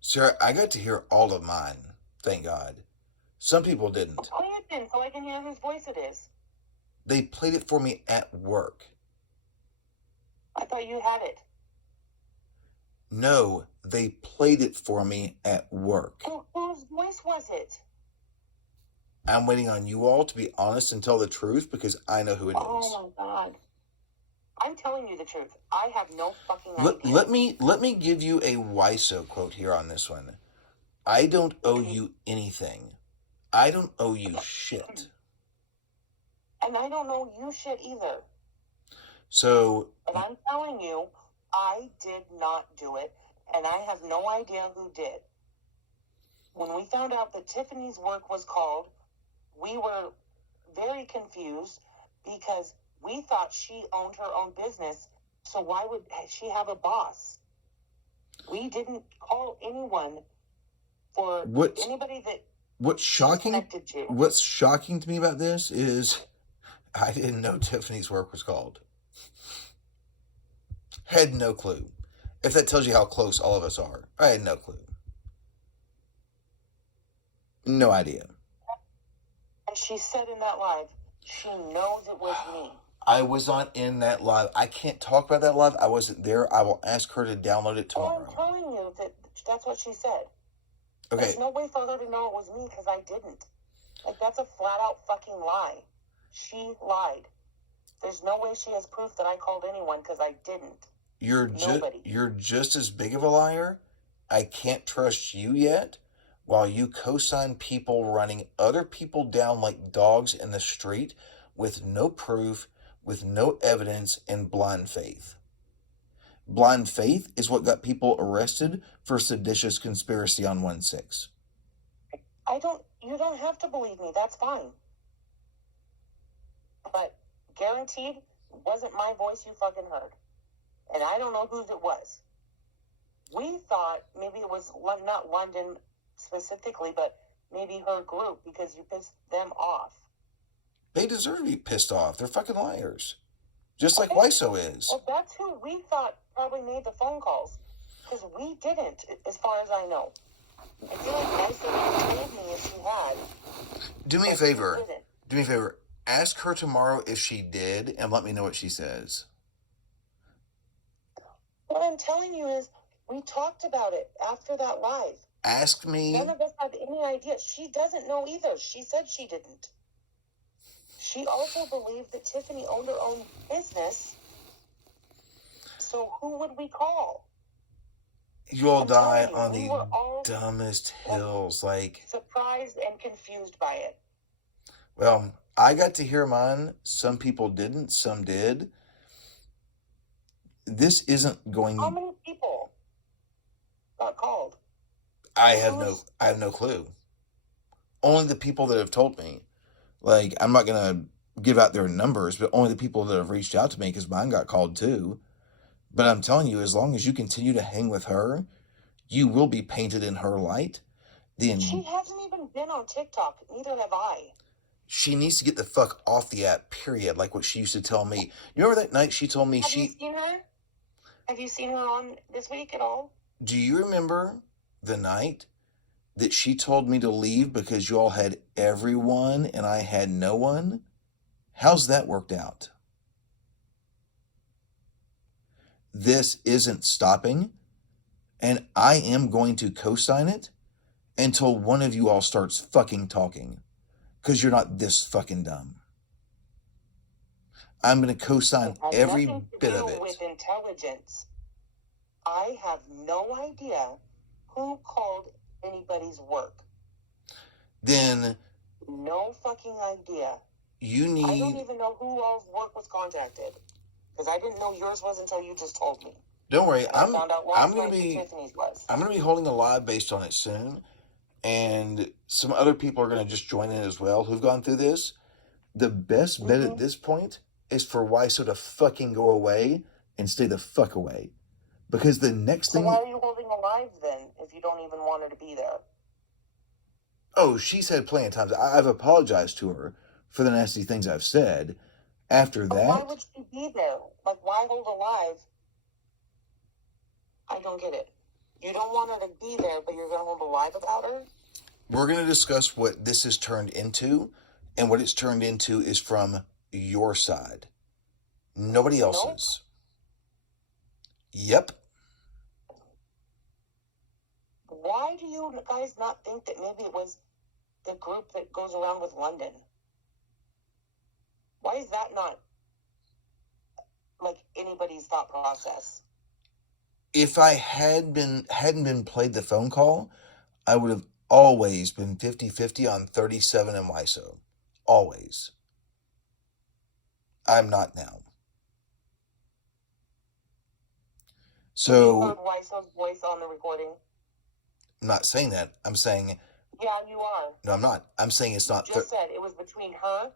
Sarah, I got to hear all of mine, thank God. Some people didn't. Play it then so I can hear whose voice it is. They played it for me at work. I thought you had it. No, they played it for me at work. Whose voice was it? I'm waiting on you all to be honest and tell the truth because I know who it is. Oh my God. I'm telling you the truth. I have no fucking idea. Let me give you a Wiso quote here on this one. I don't owe you anything. I don't owe you shit. And I don't know you shit either. So, And I'm telling you, I did not do it, and I have no idea who did. When we found out that Tiffany's work was called, we were very confused because we thought she owned her own business, so why would she have a boss? We didn't call anyone for anybody that what's shocking connected to. What's shocking to me about this is I didn't know Tiffany's work was called. Had no clue. If that tells you how close all of us are, I had no clue. No idea. And she said in that live, she knows it was me. I was not in that live. I can't talk about that live. I wasn't there. I will ask her to download it tomorrow. I'm telling you that that's what she said. Okay. There's no way for her to know it was me because I didn't. Like, that's a flat out fucking lie. She lied. There's no way she has proof that I called anyone because I didn't. You're just as big of a liar. I can't trust you yet, while you co-sign people running other people down like dogs in the street with no proof, with no evidence, and blind faith. Blind faith is what got people arrested for seditious conspiracy on 1/6. You don't have to believe me. That's fine. But guaranteed, it wasn't my voice you fucking heard. And I don't know whose it was. We thought maybe it was not London specifically, but maybe her group because you pissed them off. They deserve to be pissed off. They're fucking liars. Just like Wiso is. Well, that's who we thought probably made the phone calls. Because we didn't, as far as I know. I feel like Wiso told me if she had. Do me a favor. Do me a favor. Ask her tomorrow if she did and let me know what she says. What I'm telling you is we talked about it after that live. Ask me. None of us had any idea. She doesn't know either. She said she didn't. She also believed that Tiffany owned her own business. So who would we call? You all die on the dumbest hills. Like, surprised and confused by it. Well, I got to hear mine. Some people didn't. Some did. This isn't going. How many people got called? I have no clue. Only the people that have told me. Like, I'm not gonna give out their numbers, but only the people that have reached out to me, because mine got called too. But I'm telling you, as long as you continue to hang with her, you will be painted in her light. She hasn't even been on TikTok. Neither have I. She needs to get the fuck off the app, period. Like what she used to tell me. You remember that night she told me Have you seen her? Have you seen her on this week at all? Do you remember the night that she told me to leave because you all had everyone and I had no one? How's that worked out? This isn't stopping, and I am going to co-sign it until one of you all starts fucking talking, because you're not this fucking dumb. I'm going to co-sign every bit of it. With intelligence, I have no idea who called anybody's work. Then no fucking idea. I don't even know who all's work was contacted. Because I didn't know yours was until you just told me. Don't worry, I'm gonna be holding a live based on it soon, and some other people are gonna just join in as well who've gone through this. The best bet at this point is for Wiso to fucking go away and stay the fuck away, because the next thing. So why are you holding a live then if you don't even want her to be there? Oh, she said plenty of times. I've apologized to her for the nasty things I've said. After that, why would she be there? Like, why hold a live? I don't get it. You don't want her to be there, but you're going to hold a live about her? We're going to discuss what this has turned into, and what it's turned into is from your side. Nobody else's. Yep. Why do you guys not think that maybe it was the group that goes around with London? Why is that not, like, anybody's thought process? If I hadn't been played the phone call, I would have always been 50-50 on 37 and Wiso. Always. I'm not now. You So heard Wiseau's voice on the recording. I'm not saying that. I'm saying Yeah, you are. no. I'm not. I'm saying it's not. You just said it was between her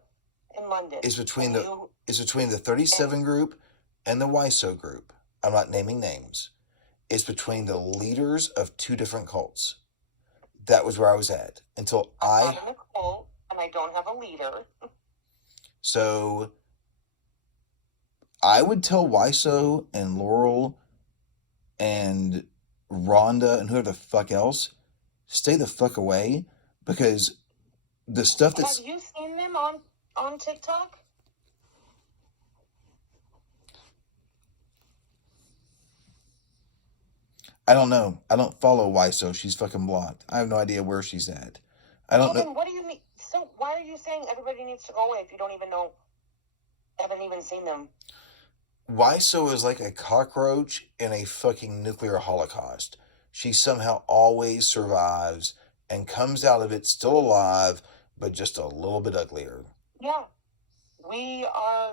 and London. It's between and it's between the 37 group and the Wiseau group. I'm not naming names. It's between the leaders of two different cults. That was where I was at until I'm not in a cult, and I don't have a leader. So I would tell Wiseau and Laurel and Rhonda and whoever the fuck else, stay the fuck away, because the stuff that's... Have you seen them on TikTok? I don't know. I don't follow Wiseau. She's fucking blocked. I have no idea where she's at. I don't know. Then what do you mean? So why are you saying everybody needs to go away if you don't even know, haven't even seen them? Wiseau is like a cockroach in a fucking nuclear holocaust. She somehow always survives and comes out of it still alive, but just a little bit uglier. Yeah. We are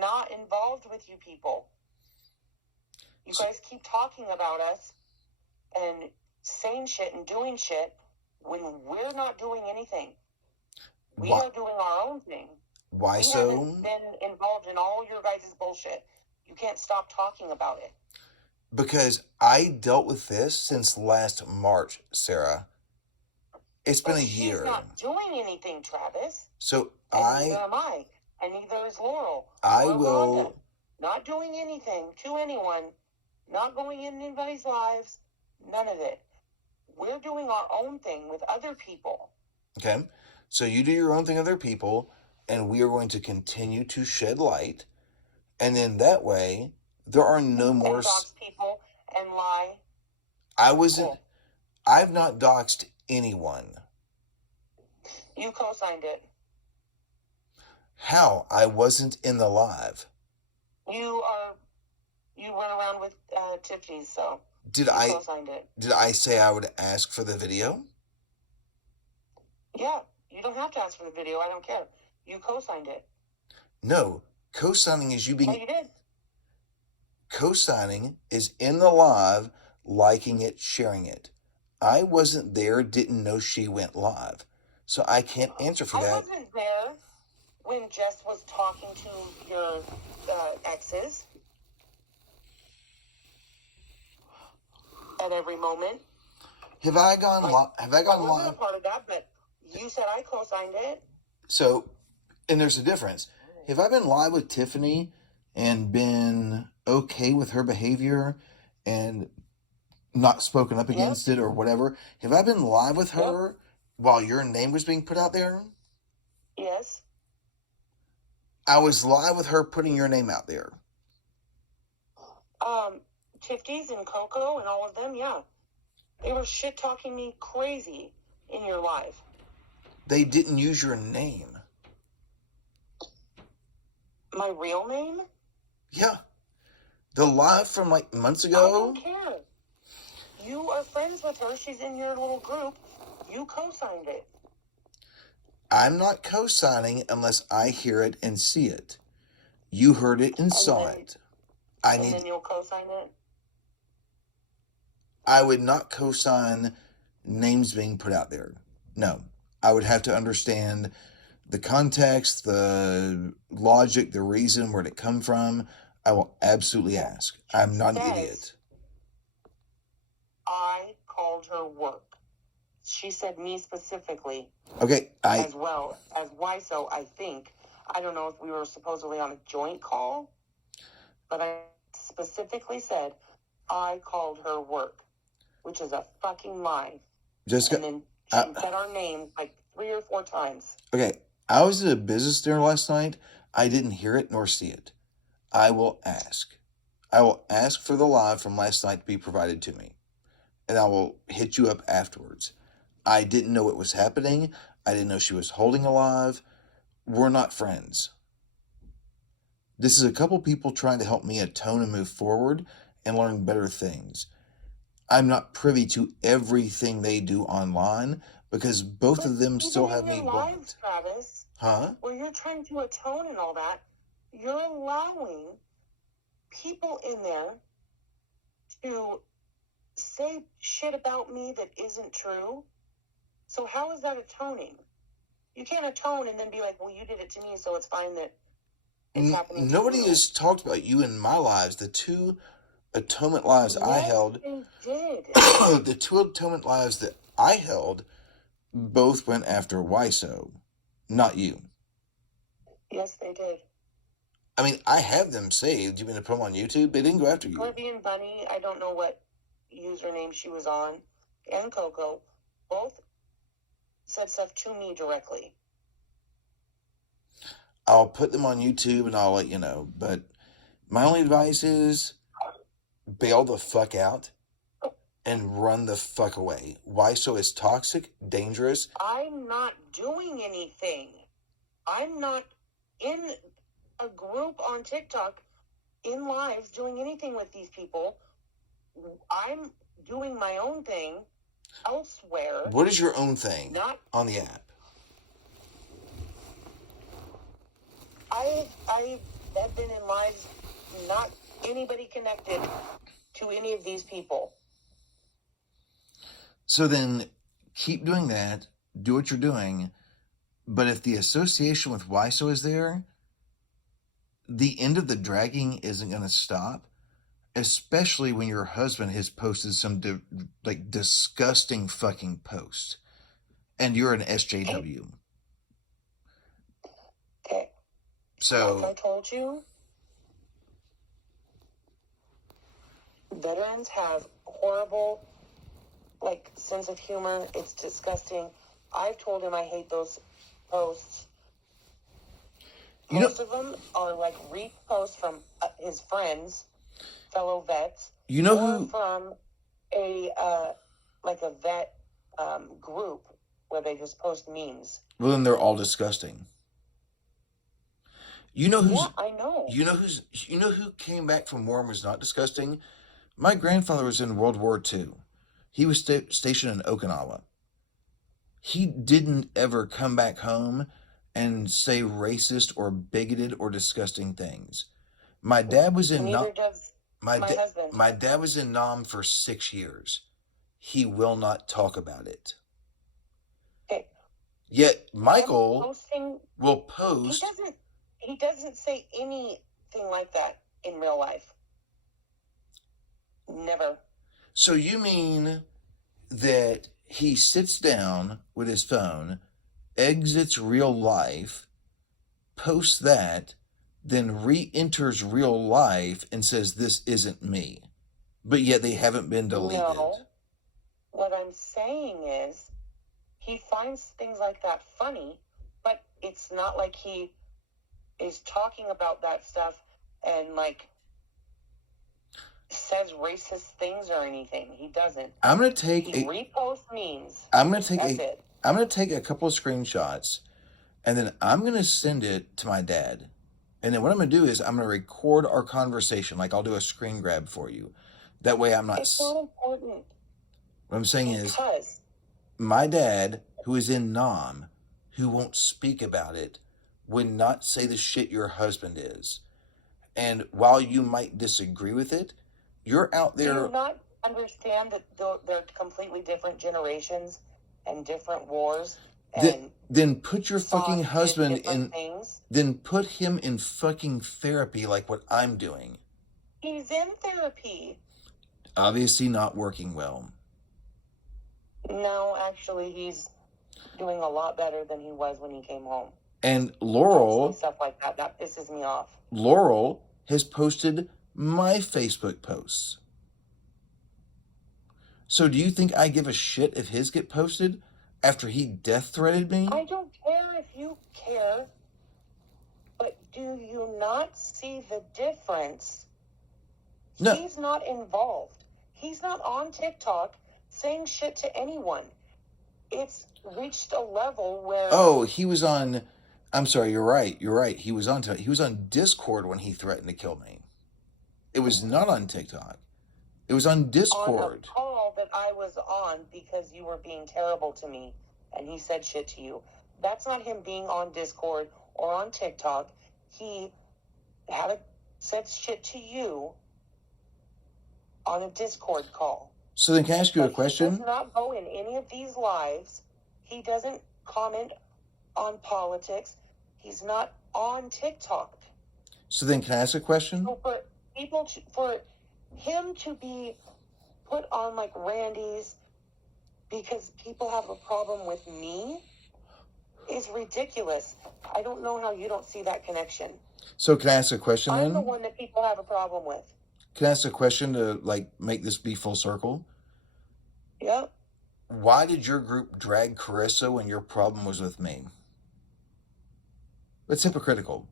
not involved with you people. You guys keep talking about us and saying shit and doing shit when we're not doing anything. We are doing our own thing. Wiseau... We haven't been involved in all your guys' bullshit. You can't stop talking about it. Because I dealt with this since last March, Sarah. It's been a year. She's not doing anything, Travis. So neither am I. And neither is Laurel. I or will... Rhonda. Not doing anything to anyone. Not going in anybody's lives. None of it. We're doing our own thing with other people. Okay. So you do your own thing with other people, and we are going to continue to shed light. And then that way, there are no more... dox people and lie. I wasn't... Cool. I've not doxed anyone. You co-signed it. How? I wasn't in the live. You went around with Tiffany, so did you I co-signed it. Did I say I would ask for the video? Yeah, you don't have to ask for the video. I don't care. You co-signed it. No, co-signing is you being... Oh, you did. Co-signing is in the live, liking it, sharing it. I wasn't there, didn't know she went live. So I can't answer for that. I wasn't there when Jess was talking to your exes at every moment. Have I gone live? I wasn't a part of that, but you said I co-signed it. So, and there's a difference. Have I been live with Tiffany and been okay with her behavior and not spoken up against it or whatever? Have I been live with her while your name was being put out there? Yes. I was live with her putting your name out there. Tiffany's and Coco and all of them, yeah. They were shit-talking me crazy in your live. They didn't use your name. My real name? Yeah. The live from like months ago. I don't care. You are friends with her. She's in your little group. You co-signed it. I'm not co-signing unless I hear it and see it. You heard it and saw it. And then you'll co-sign it? I would not co-sign names being put out there. No. I would have to understand the context, the logic, the reason, where it come from. I will absolutely ask. I'm not an idiot. I called her work. She said me specifically. Okay, as well as Wiseau, I think. I don't know if we were supposedly on a joint call, but I specifically said I called her work, which is a fucking lie. And then she said our names like 3 or 4 times. Okay, I was at a business dinner last night. I didn't hear it nor see it. I will ask. I will ask for the live from last night to be provided to me. And I will hit you up afterwards. I didn't know it was happening. I didn't know she was holding a live. We're not friends. This is a couple people trying to help me atone and move forward and learn better things. I'm not privy to everything they do online because both of them still have me blocked. Travis, huh? Where you're trying to atone and all that, You're allowing people in there to say shit about me that isn't true. So how is that atoning? You can't atone and then be like, well, you did it to me, so it's fine that it's happening to Nobody you. has talked about you in my lives. The 2 atonement lives I held, They did. the 2 atonement lives that I held, both went after YSO, not you. Yes, they did. I mean, I have them saved. You mean to put them on YouTube? They didn't go after you. Caribbean Bunny, I don't know what username she was on, and Coco, both said stuff to me directly. I'll put them on YouTube and I'll let you know. But my only advice is bail the fuck out and run the fuck away. YSO is toxic, dangerous. I'm not doing anything. I'm not in a group on TikTok in lives doing anything with these people. I'm doing my own thing elsewhere. What is your own thing Not on the app? I have been in lives not anybody connected to any of these people. So then keep doing that. Do what you're doing. But if the association with YSO is there, the end of the dragging isn't going to stop, especially when your husband has posted some disgusting fucking post and you're an SJW. Okay. So, like I told you, veterans have horrible, sense of humor. It's disgusting. I've told him I hate those posts. Most of them are reposts from his friends, fellow vets. You know or who from a vet group where they just post memes. Well, then they're all disgusting. You know who's? Yeah, I know. You know who came back from war and was not disgusting? My grandfather was in World War II. He was stationed in Okinawa. He didn't ever come back home and say racist or bigoted or disgusting things. My dad was in Neither does my husband. My dad was in Nam for 6 years. He will not talk about it. Okay. Yet Michael will He post. doesn't say anything like that in real life. Never. So you mean that he sits down with his phone, exits real life, posts that, then re-enters real life and says, this isn't me. But yet they haven't been deleted. No. What I'm saying is he finds things like that funny, but it's not like he is talking about that stuff and says racist things or anything. He doesn't. I'm gonna take he reposts memes. I'm gonna take a couple of screenshots and then I'm gonna send it to my dad. And then what I'm gonna do is I'm gonna record our conversation. I'll do a screen grab for you. That way I'm not. It's not important. What I'm saying is, Because my dad, who is in Nam, who won't speak about it, would not say the shit your husband is. And while you might disagree with it, you're out there. Do you not understand that they're completely different generations and different wars? And then put your fucking husband in. Things? Then put him in fucking therapy like what I'm doing. He's in therapy. Obviously not working well. No, actually, he's doing a lot better than he was when he came home. And Laurel, stuff like that pisses me off. Laurel has posted my Facebook posts. So do you think I give a shit if his get posted after he death threatened me? I don't care if you care, but do you not see the difference? No. He's not involved. He's not on TikTok saying shit to anyone. It's reached a level where... Oh, he was on... I'm sorry, you're right. He was on Discord when he threatened to kill me. It was not on TikTok. It was on Discord. On a call that I was on because you were being terrible to me and he said shit to you. That's not him being on Discord or on TikTok. He said shit to you on a Discord call. So then can I ask you a He question? does not go in any of these lives. He doesn't comment on politics. He's not on TikTok. So then can I ask a question? So for him to be put on like Randy's because people have a problem with me is ridiculous. I don't know how you don't see that connection. So can I ask a question then? I'm the one that people have a problem with. Can I ask a question to like make this be full circle? Yep. Why did your group drag Carissa when your problem was with me? That's hypocritical.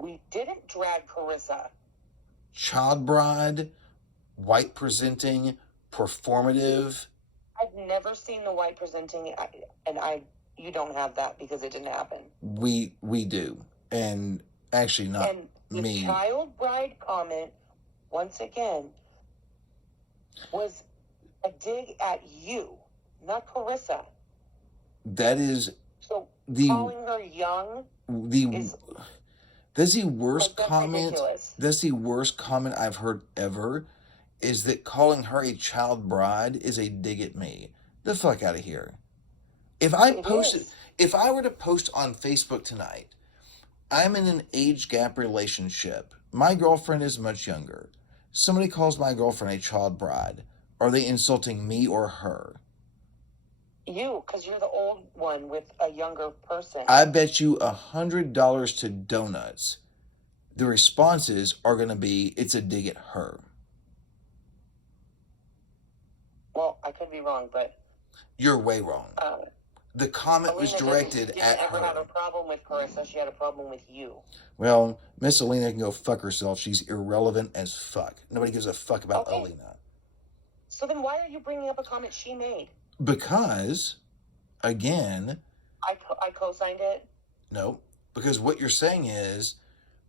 We didn't drag Carissa. Child bride, white presenting, performative. I've never seen the white presenting, and you don't have that because it didn't happen. We do, and actually not and the me. Child bride comment, once again, was a dig at you, not Carissa. That is so the calling her young. That's the worst like, that's comment. ridiculous. That's the worst comment I've heard ever. Is that calling her a child bride is a dig at me? The fuck out of here. If I were to post on Facebook tonight, I'm in an age gap relationship. My girlfriend is much younger. Somebody calls my girlfriend a child bride. Are they insulting me or her? You, because you're the old one with a younger person. I bet you $100 to donuts. The responses are going to be, it's a dig at her. Well, I could be wrong, but... You're way wrong. The comment was directed at her. She didn't ever have a problem with Carissa. She had a problem with you. Well, Miss Alina can go fuck herself. She's irrelevant as fuck. Nobody gives a fuck about Alina. So then why are you bringing up a comment she made? Because, again... I co-signed it? No. Because what you're saying is,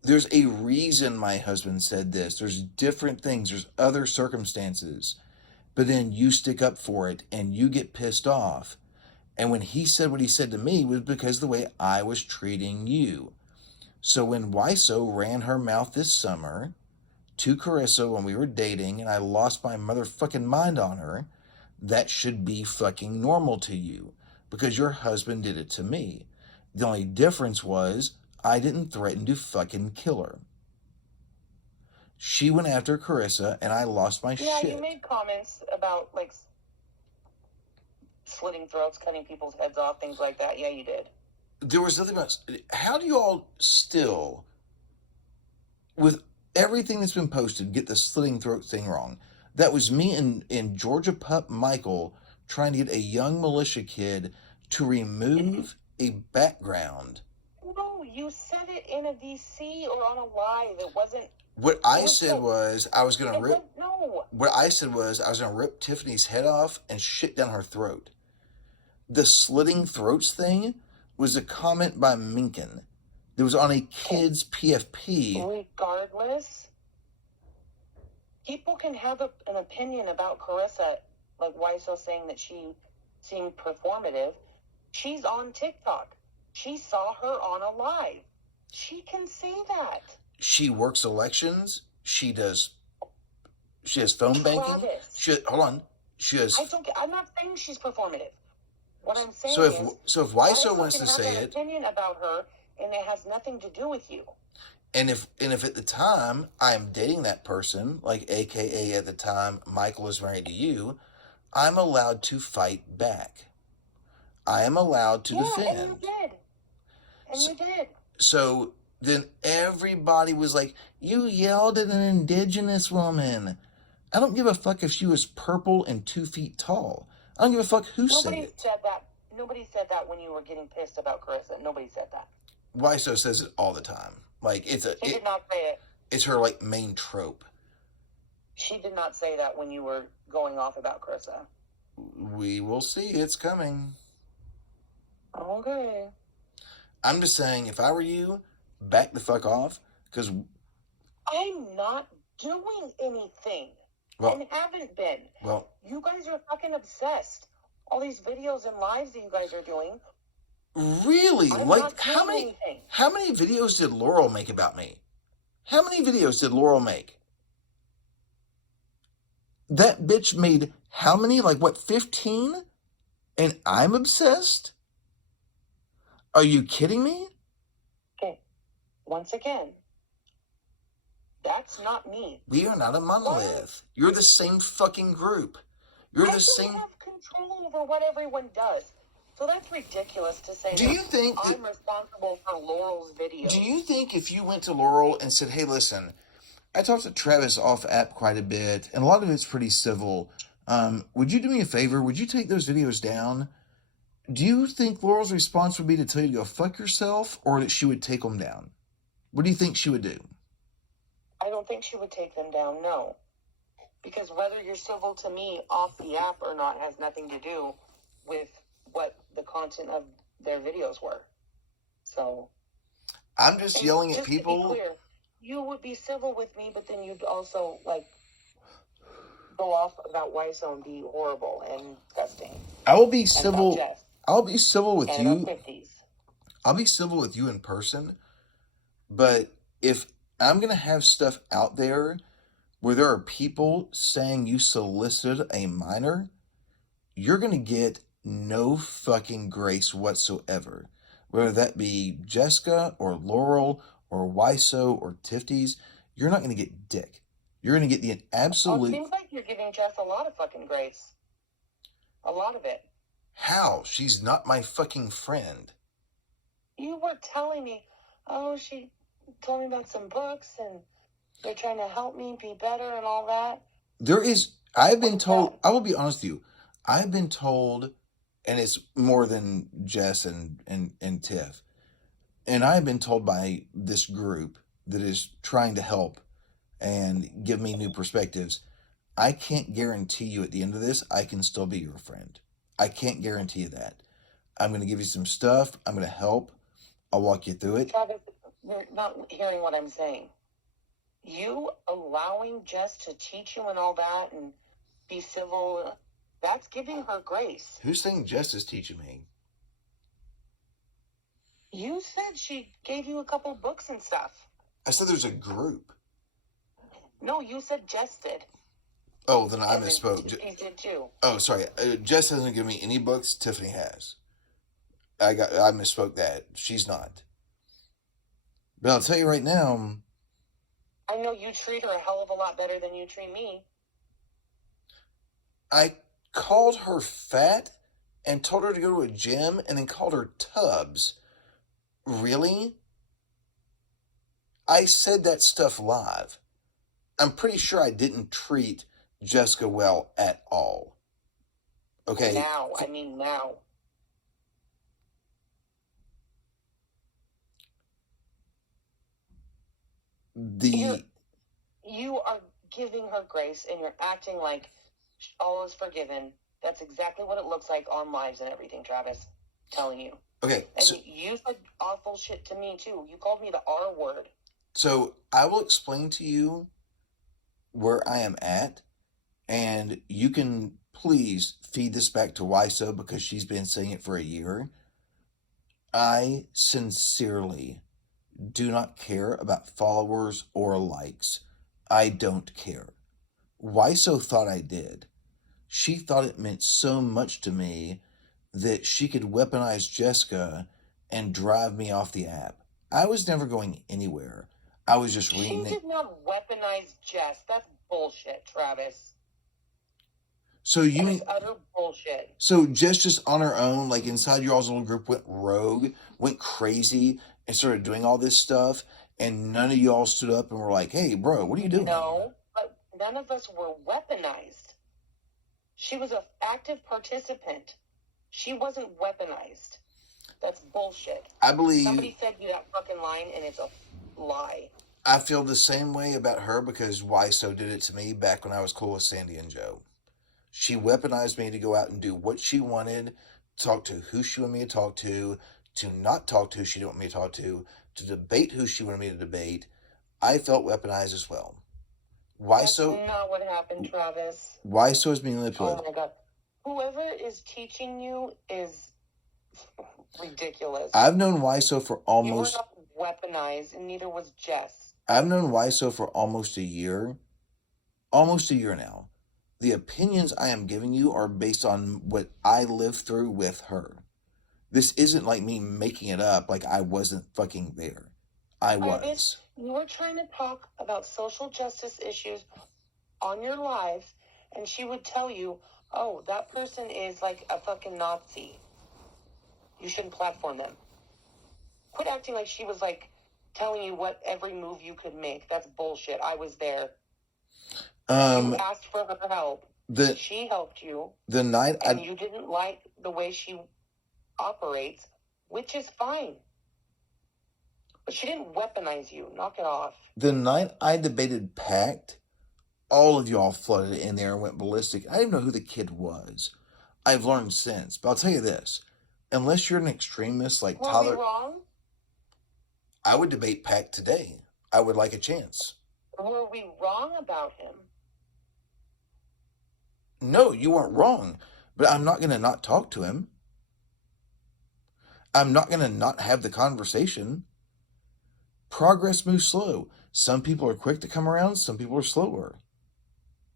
there's a reason my husband said this. There's different things. There's other circumstances. But then you stick up for it and you get pissed off. And when he said what he said to me was because of the way I was treating you. So when Wiso ran her mouth this summer to Carissa when we were dating and I lost my motherfucking mind on her, that should be fucking normal to you because your husband did it to me. The only difference was I didn't threaten to fucking kill her. She went after Carissa and I lost my shit. Yeah, you made comments about, like, slitting throats, cutting people's heads off, things like that. Yeah, you did. There was nothing about... How do you all still, with everything that's been posted, get the slitting throat thing wrong? That was me and Georgia Pup Michael trying to get a young militia kid to remove a background. No, you said it in a VC or on a live. It wasn't... What I said was I was going to rip... No. What I said was I was going to rip Tiffany's head off and shit down her throat. The slitting throats thing was a comment by Minkin. It was on a kid's PFP. Regardless, people can have an opinion about Carissa, like Wiso saying that she seemed performative. She's on TikTok. She saw her on a live. She can say that. She works elections. She has phone banking. Hold on. I'm not saying she's performative. What I'm saying so if Wiso wants to say it, opinion about her, and it has nothing to do with you. And if at the time I'm dating that person, like AKA at the time Michael is married to you, I'm allowed to fight back. I am allowed to defend. And you did. You did. So then everybody was like, you yelled at an indigenous woman. I don't give a fuck if she was purple and 2 feet tall. I don't give a fuck who said it. Nobody said that when you were getting pissed about Carissa. Nobody said that. Wiso says it all the time. Like She did not say it. It's her like main trope. She did not say that when you were going off about Carissa. We will see. It's coming. Okay. I'm just saying, if I were you, back the fuck off, because I'm not doing anything. And haven't been. Well, you guys are fucking obsessed. All these videos and lives that you guys are doing. Really? I'm Like, not saying anything. how many videos did Laurel make about me? How many videos did Laurel make? That bitch made how many? Like, what, 15? And I'm obsessed? Are you kidding me? Okay, once again, that's not me. We are not a monolith. You're the same fucking group. You're the same. I don't have control over what everyone does. So that's ridiculous to say Do you think that, I'm responsible for Laurel's video. do you think if you went to Laurel and said, hey, listen, I talked to Travis off app quite a bit, and a lot of it's pretty civil. Would you do me a favor? Would you take those videos down? Do you think Laurel's response would be to tell you to go fuck yourself, or that she would take them down? What do you think she would do? I don't think she would take them down, no. Because whether you're civil to me off the app or not has nothing to do with what the content of their videos were. So I'm just yelling at just people. To be clear, you would be civil with me, but then you'd also like go off about Whitestone be horrible and disgusting. I will be civil. Jess, I'll be civil with and you. about 50s. I'll be civil with you in person. But if I'm gonna have stuff out there where there are people saying you solicited a minor, you're gonna get no fucking grace whatsoever. Whether that be Jessica or Laurel or Wiso or Tifties, you're not gonna get dick. You're gonna get the Oh, it absolute. seems like you're giving Jess a lot of fucking grace. A lot of it. How? She's not my fucking friend. You were telling me, oh, she told me about some books and they're trying to help me be better and all that. I've been told, I will be honest with you, I've been told, and it's more than Jess and Tiff, and I've been told by this group that is trying to help and give me new perspectives. I can't guarantee you at the end of this, I can still be your friend. I can't guarantee you that. I'm going to give you some stuff. I'm going to help. I'll walk you through it. Travis, you're not hearing what I'm saying. You allowing Jess to teach you and all that and be civil, that's giving her grace. Who's saying Jess is teaching me? You said she gave you a couple books and stuff. I said there's a group. No, you said Jess did. Oh, then I And misspoke. Tiffany did too. Oh, sorry. Jess hasn't given me any books. Tiffany has. I misspoke that. She's not. But I'll tell you right now, I know you treat her a hell of a lot better than you treat me. I called her fat and told her to go to a gym and then called her tubs. Really? I said that stuff live. I'm pretty sure I didn't treat Jessica well at all. Okay? Now. You are giving her grace and you're acting like all is forgiven. That's exactly what it looks like on lives and everything, Travis. I'm telling you. Okay. And you said awful shit to me too. You called me the R word. So I will explain to you where I am at, and you can please feed this back to Wiso because she's been saying it for a year. I sincerely do not care about followers or likes. I don't care. Wiso thought I did. She thought it meant so much to me that she could weaponize Jessica and drive me off the app. I was never going anywhere. I was just reading. She did not weaponize Jess. That's bullshit, Travis. So you mean utter bullshit? So Jess just on her own, like inside your all's little group, went rogue, went crazy, and started doing all this stuff, and none of y'all stood up and were like, "Hey, bro, what are you doing?" No, but none of us were weaponized. She was an active participant. She wasn't weaponized. That's bullshit. I believe somebody said you that fucking line, and it's a lie. I feel the same way about her because Wiso did it to me back when I was cool with Sandy and Joe. She weaponized me to go out and do what she wanted, talk to who she wanted me to talk to not talk to who she didn't want me to talk to debate who she wanted me to debate. I felt weaponized as well. Wiso. That's not what happened, Travis. Wiso is being manipulated. Oh my God. Whoever is teaching you is ridiculous. I've known Wiso for You were almost... not weaponized, and neither was Jess. I've known Wiso for almost a year. Almost a year now. The opinions I am giving you are based on what I lived through with her. This isn't like me making it up like I wasn't fucking there. I was. You were trying to talk about social justice issues on your live, and she would tell you, oh, that person is like a fucking Nazi. You shouldn't platform them. Quit acting like she was like telling you what every move you could make. That's bullshit. I was there. You asked for her help. She helped you. The night and you didn't like the way she operates, which is fine. But she didn't weaponize you. Knock it off. The night I debated Pact, all of y'all flooded in there and went ballistic. I didn't know who the kid was. I've learned since. But I'll tell you this. Unless you're an extremist like Tyler... Were we wrong? I would debate Pact today. I would like a chance. Were we wrong about him? No, you weren't wrong. But I'm not going to not talk to him. I'm not going to not have the conversation. Progress moves slow. Some people are quick to come around. Some people are slower.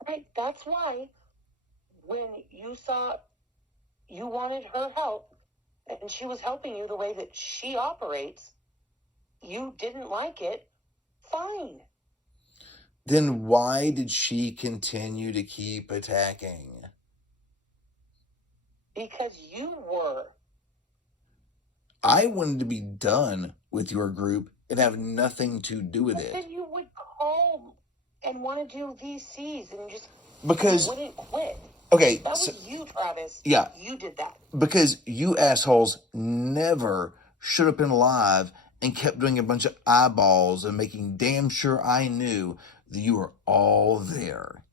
Right. That's why when you saw you wanted her help and she was helping you the way that she operates, you didn't like it. Fine. Then why did she continue to keep attacking? Because you were. I wanted to be done with your group and have nothing to do with it. Then you would call and want to do VCs and just because wouldn't quit. Okay, that was you, Travis. Yeah, you did that because you assholes never should have been alive and kept doing a bunch of eyeballs and making damn sure I knew that you were all there.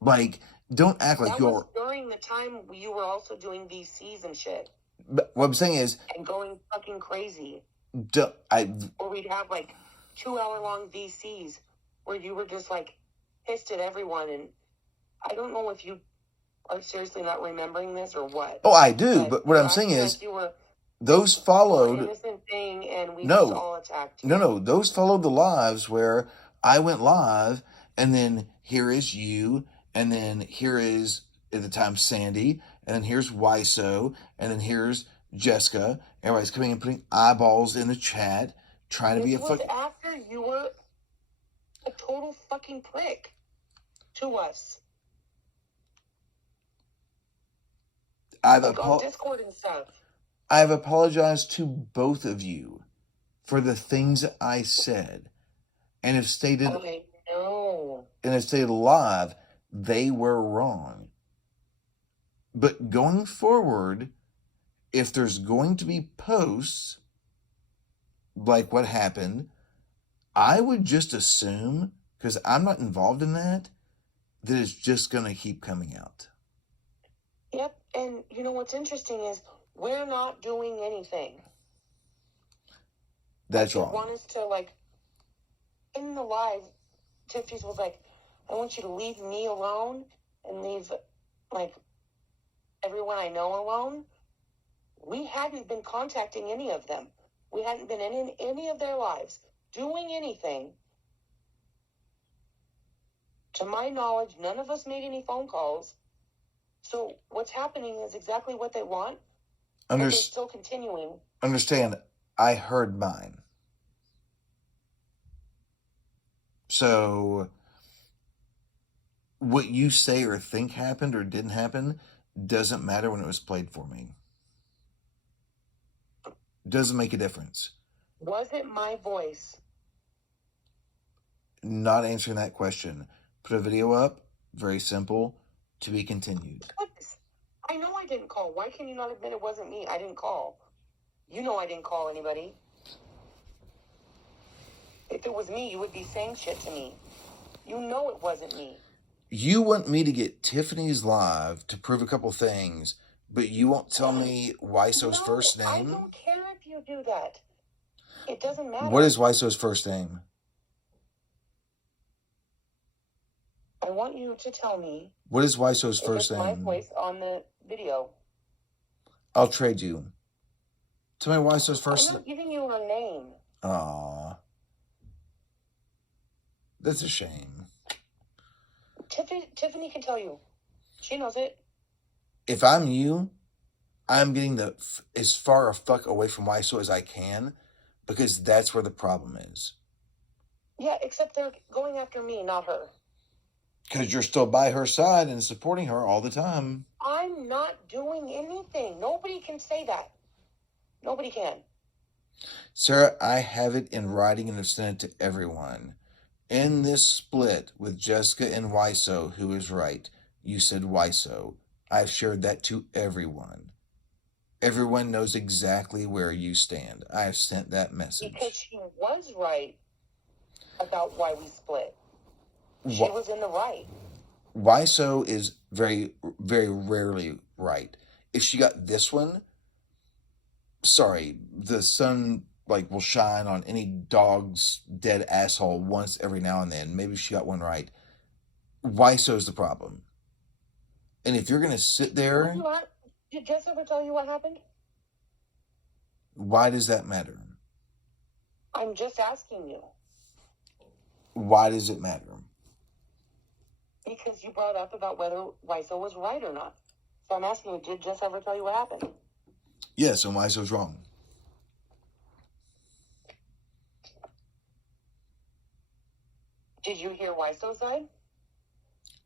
Like, don't act like you're... That was during the time you were also doing VCs and shit. But what I'm saying is... And going fucking crazy. Or we'd have like 2-hour-long VCs where you were just like pissed at everyone. And I don't know if you are seriously not remembering this or what. Oh, I do. But what I'm saying is... Those followed... innocent thing and we just all attacked you. No. Those followed the lives where I went live and then here is you and then here is, at the time, Sandy and then here's Wiso and then here's Jessica. Everybody's coming and putting eyeballs in the chat trying to be a fuck... after you were a total fucking prick to us. On Discord and stuff. I've apologized to both of you for the things I said, and have stated, and have stated live, they were wrong. But going forward, if there's going to be posts like what happened, I would just assume, because I'm not involved in that it's just going to keep coming out. Yep, and you know what's interesting is we're not doing anything. That's wrong. You want us to, like, in the live, Tiffany was like, I want you to leave me alone and leave, like, everyone I know alone. We hadn't been contacting any of them. We hadn't been in any of their lives doing anything. To my knowledge, none of us made any phone calls. So what's happening is exactly what they want. And they're still continuing. Understand, I heard mine. So what you say or think happened or didn't happen doesn't matter when it was played for me. Doesn't make a difference. Was it my voice? Not answering that question. Put a video up. Very simple. To be continued. I know I didn't call. Why can you not admit it wasn't me? I didn't call. You know I didn't call anybody. If it was me, you would be saying shit to me. You know it wasn't me. You want me to get Tiffany's live to prove a couple things, but you won't tell me Wiso's first name? I don't care if you do that. It doesn't matter. What is Wiso's first name? I want you to tell me. What is Wiso's first name? My voice on the video. I'll trade you. Tell me Wiseau's I'm first. not giving you her name. Aw. That's a shame. Tiffany can tell you. She knows it. If I'm you, I'm getting as far a fuck away from Wiseau as I can, because that's where the problem is. Yeah, except they're going after me, not her. Because you're still by her side and supporting her all the time. I'm not doing anything. Nobody can say that. Nobody can. Sarah, I have it in writing and have sent it to everyone. In this split with Jessica and Wiseau, who is right? You said Wiseau. I've shared that to everyone. Everyone knows exactly where you stand. I have sent that message. Because she was right about why we split. She was in the right. Wiseau is very, very rarely right. If she got this one, sorry, the sun will shine on any dog's dead asshole once every now and then. Maybe she got one right. Wiseau's the problem. And if you're gonna sit there, did Jess ever tell you what happened? Why does that matter? I'm just asking you. Why does it matter? Because you brought up about whether Wiseau was right or not. So I'm asking you, did Jess ever tell you what happened? Yes, and Wiseau's wrong. Did you hear Wiseau's side?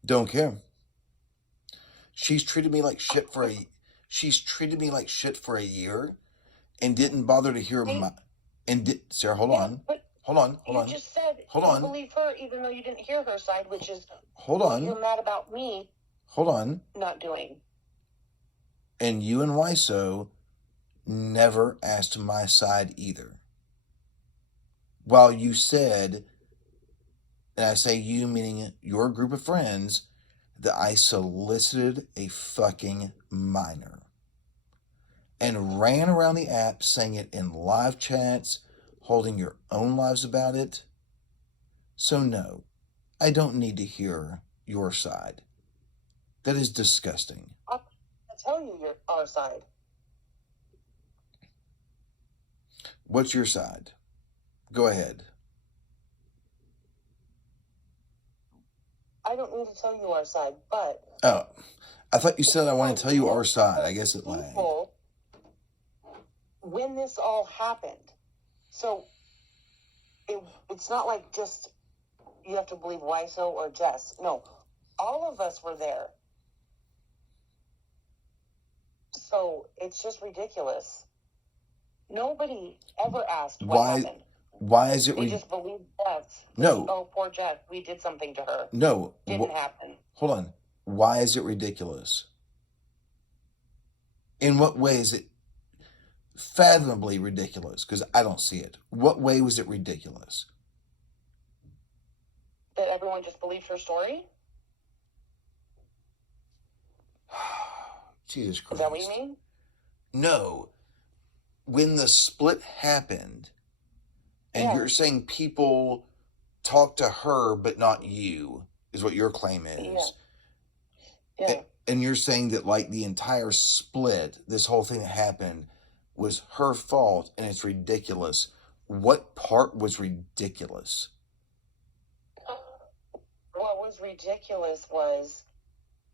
Don't care. She's treated me like shit for a year, and didn't bother to hear Sarah, hold on. You just said you believe her even though you didn't hear her side, which is what you're mad about me not doing. And you and Wiseau never asked my side either. While you said, and I say you meaning your group of friends, that I solicited a fucking minor. And ran around the app saying it in live chats, holding your own lives about it. So no, I don't need to hear your side. That is disgusting. I'll tell you our side. What's your side? Go ahead. I don't need to tell you our side, but... Oh, I thought you said I want to tell you our side. I guess it lagged. When this all happened, so it's not like just you have to believe Wiseau or Jess. No, all of us were there. So it's just ridiculous. Nobody ever asked what happened. Why is it? They just believed Jess. No. Oh, poor Jess. We did something to her. No. Didn't happen. Hold on. Why is it ridiculous? In what way is it fathomably ridiculous? Because I don't see it. What way was it ridiculous? That everyone just believed her story? Jesus Christ. Is that what you mean? No. When the split happened, and you're saying people talked to her but not you, is what your claim is. Yeah. And you're saying that the entire split, this whole thing that happened, was her fault and it's ridiculous. What part was ridiculous? What was ridiculous was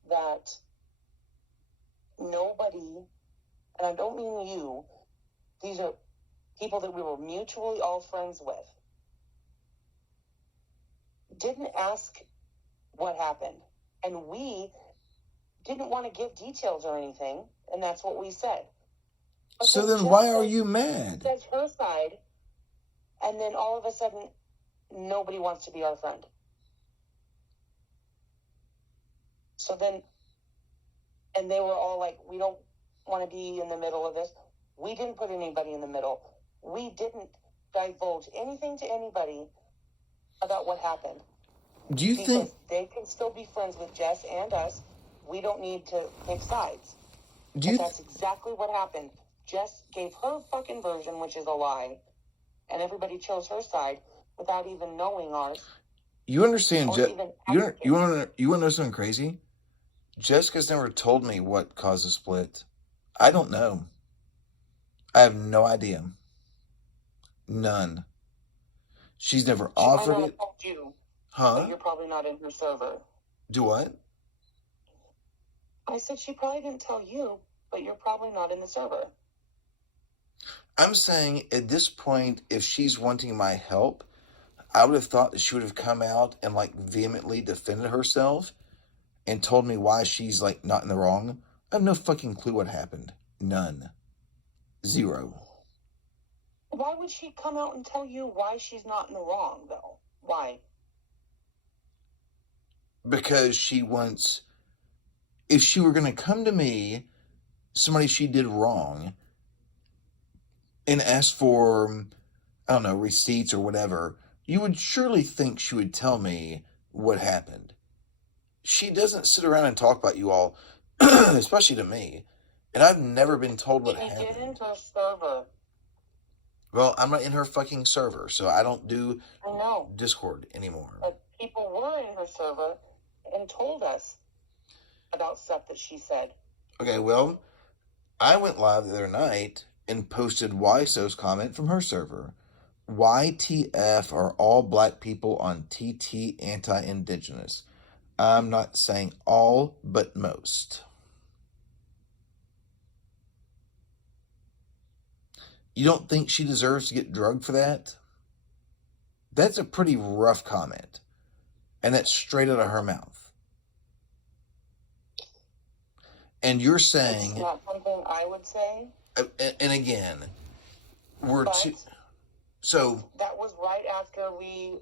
that nobody, and I don't mean you, these are people that we were mutually all friends with, didn't ask what happened. And we didn't want to give details or anything, and that's what we said. But so then why are you mad? Says her side, and then all of a sudden, nobody wants to be our friend. So then, and they were all like, we don't want to be in the middle of this. We didn't put anybody in the middle. We didn't divulge anything to anybody about what happened. Do you think they can still be friends with Jess and us? We don't need to pick sides. That's exactly what happened. Jess gave her fucking version, which is a lie, and everybody chose her side without even knowing ours. You understand, you want to know something crazy? Jessica's never told me what caused the split. I don't know. I have no idea. None. She's never She might offered not have it. told you, but Huh? you're probably not in her server. Do what? I said she probably didn't tell you, but you're probably not in the server. I'm saying at this point, if she's wanting my help, I would have thought that she would have come out and like vehemently defended herself and told me why she's like not in the wrong. I have no fucking clue what happened. None. Zero. Why would she come out and tell you why she's not in the wrong, though? Why? Because she wants, if she were going to come to me, somebody she did wrong, and ask for, I don't know, receipts or whatever, you would surely think she would tell me what happened. She doesn't sit around and talk about you all, especially to me. And I've never been told what She happened. didn't her server. Well, I'm not in her fucking server, so I don't do I know. Discord anymore. But people were in her server and told us about stuff that she said. Okay, well, I went live the other night and posted YSO's comment from her server. YTF are all black people on TT anti-indigenous. I'm not saying all, but most. You don't think she deserves to get drugged for that? That's a pretty rough comment. And that's straight out of her mouth. And you're saying... It's not something I would say. And again, we're But too... So... that was right after we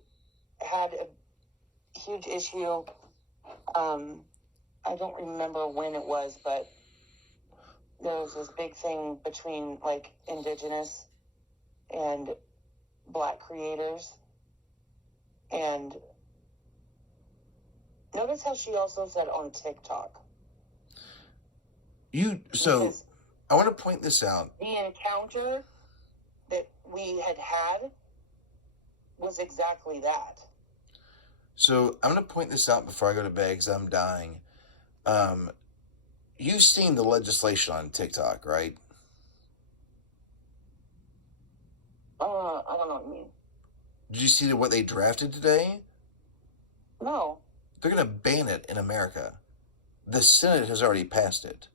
had a huge issue. I don't remember when it was, but there was this big thing between like indigenous and black creators. And notice how she also said on TikTok. So, Because I want to point this out. the encounter that we had was exactly that. So, I'm going to point this out before I go to bed because I'm dying. You've seen the legislation on TikTok, right? I don't know what you mean. Did you see what they drafted today? No. They're going to ban it in America. The Senate has already passed it.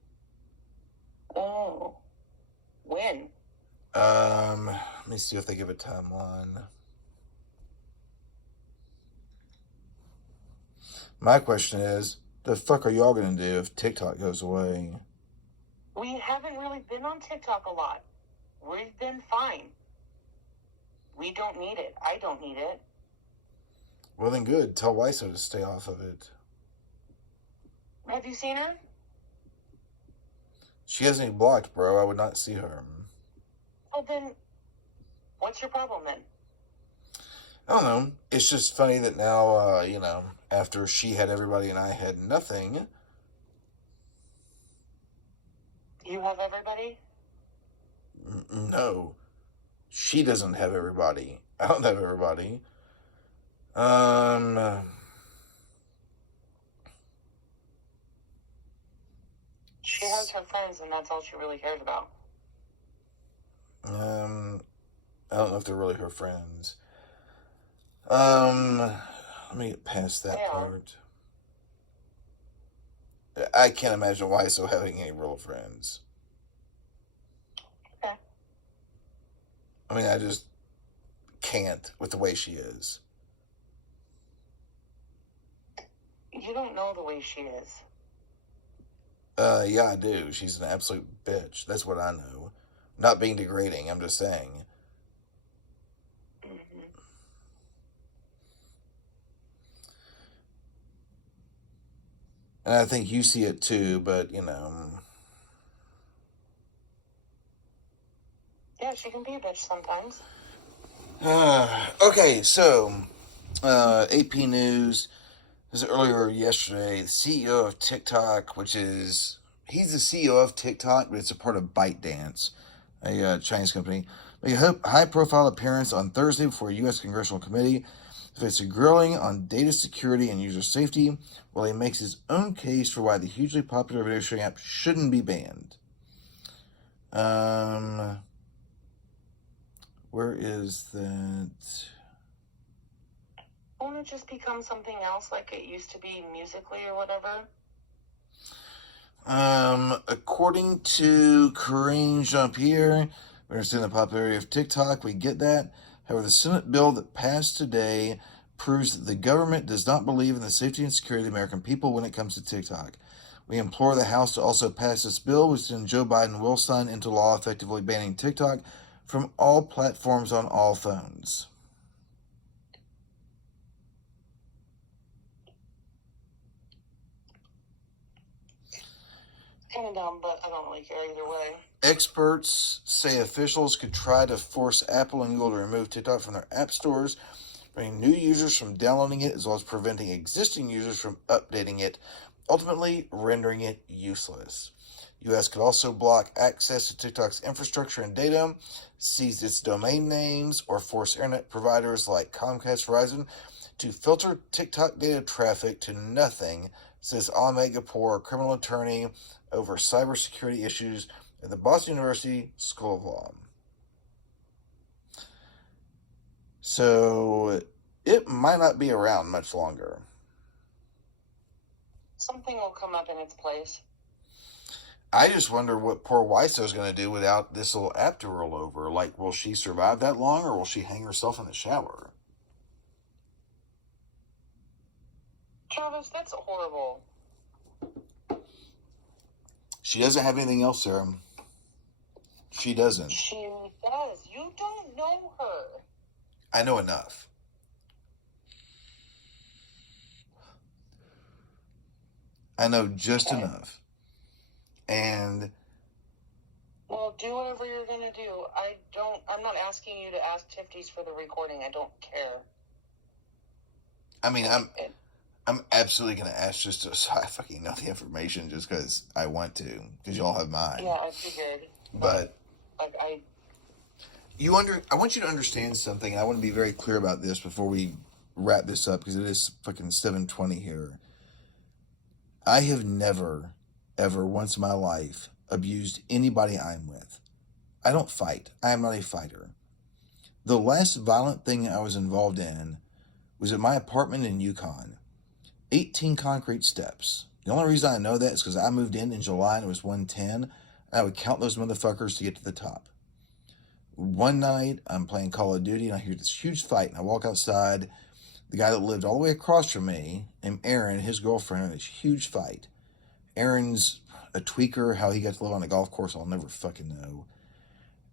Oh. When? Let me see if they give a timeline. My question is, the fuck are y'all gonna do if TikTok goes away? We haven't really been on TikTok a lot. We've been fine. We don't need it. I don't need it. Well then good. Tell Wyso to stay off of it. Have you seen her? She hasn't even blocked, bro. I would not see her. Oh, then what's your problem then? I don't know. It's just funny that now, after she had everybody and I had nothing. You have everybody? No. She doesn't have everybody. I don't have everybody. She has her friends, and that's all she really cares about. I don't know if they're really her friends. Let me get past that part. I can't imagine Wyso having any real friends. Okay. I mean, I just can't with the way she is. You don't know the way she is. Yeah, I do. She's an absolute bitch. That's what I know. Not being degrading, I'm just saying. Mm-hmm. And I think you see it too, but, Yeah, she can be a bitch sometimes. Okay, so, AP News, this was earlier yesterday, the CEO of TikTok, he's the CEO of TikTok, but it's a part of ByteDance, a Chinese company, made a high-profile appearance on Thursday before a U.S. Congressional Committee to face a grilling on data security and user safety, while he makes his own case for why the hugely popular video sharing app shouldn't be banned. Where is that? Won't it just become something else like it used to be musically or whatever? According to Corinne Jean-Pierre, we understand the popularity of TikTok. We get that. However, the Senate bill that passed today proves that the government does not believe in the safety and security of the American people when it comes to TikTok. We implore the House to also pass this bill, which then Joe Biden will sign into law, effectively banning TikTok from all platforms on all phones. Kind of dumb, but I don't really care either way. Experts say officials could try to force Apple and Google to remove TikTok from their app stores, preventing new users from downloading it, as well as preventing existing users from updating it, ultimately rendering it useless. U.S. could also block access to TikTok's infrastructure and data, seize its domain names, or force internet providers like Comcast Verizon to filter TikTok data traffic to nothing, says Ahmed Ghapour, a criminal attorney over cybersecurity issues at the Boston University School of Law. So it might not be around much longer. Something will come up in its place. I just wonder what poor Weiso's going to do without this little app to roll over. Like, will she survive that long, or will she hang herself in the shower? Travis, that's horrible. She doesn't have anything else, Sarah. She doesn't. She does. You don't know her. I know enough. I know just enough. And well, do whatever you're gonna do. I'm not asking you to ask Tiffany's for the recording. I don't care. I mean, I'm absolutely gonna ask just so I fucking know the information, just because I want to, because y'all have mine. Yeah, I figured. But like I want you to understand something, and I want to be very clear about this before we wrap this up, because it is fucking 7:20 here. I have never, ever once in my life abused anybody I'm with. I don't fight. I am not a fighter. The last violent thing I was involved in was at my apartment in Yukon. 18 concrete steps. The only reason I know that is because I moved in July and it was 110. And I would count those motherfuckers to get to the top. One night, I'm playing Call of Duty and I hear this huge fight, and I walk outside. The guy that lived all the way across from me, named Aaron, and his girlfriend, are in this huge fight. Aaron's a tweaker. How he got to live on a golf course, I'll never fucking know.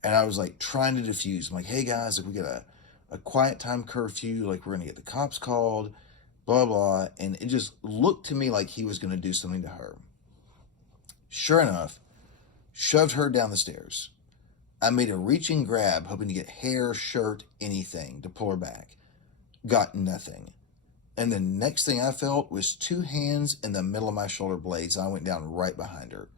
And I was like trying to defuse. I'm like, hey guys, if we get a quiet time curfew, like we're going to get the cops called, blah, blah. And it just looked to me like he was going to do something to her. Sure enough, shoved her down the stairs. I made a reaching grab, hoping to get hair, shirt, anything to pull her back. Got nothing. And the next thing I felt was two hands in the middle of my shoulder blades. I went down right behind her.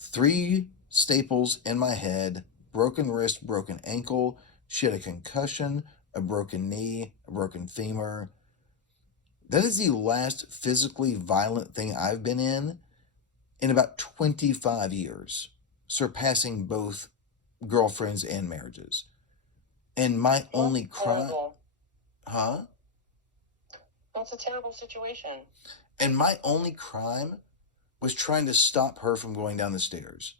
3 staples in my head, broken wrist, broken ankle. She had a concussion, a broken knee, a broken femur. That is the last physically violent thing I've been in about 25 years, surpassing both girlfriends and marriages. And my only crime... Huh? That's a terrible situation. And my only crime was trying to stop her from going down the stairs.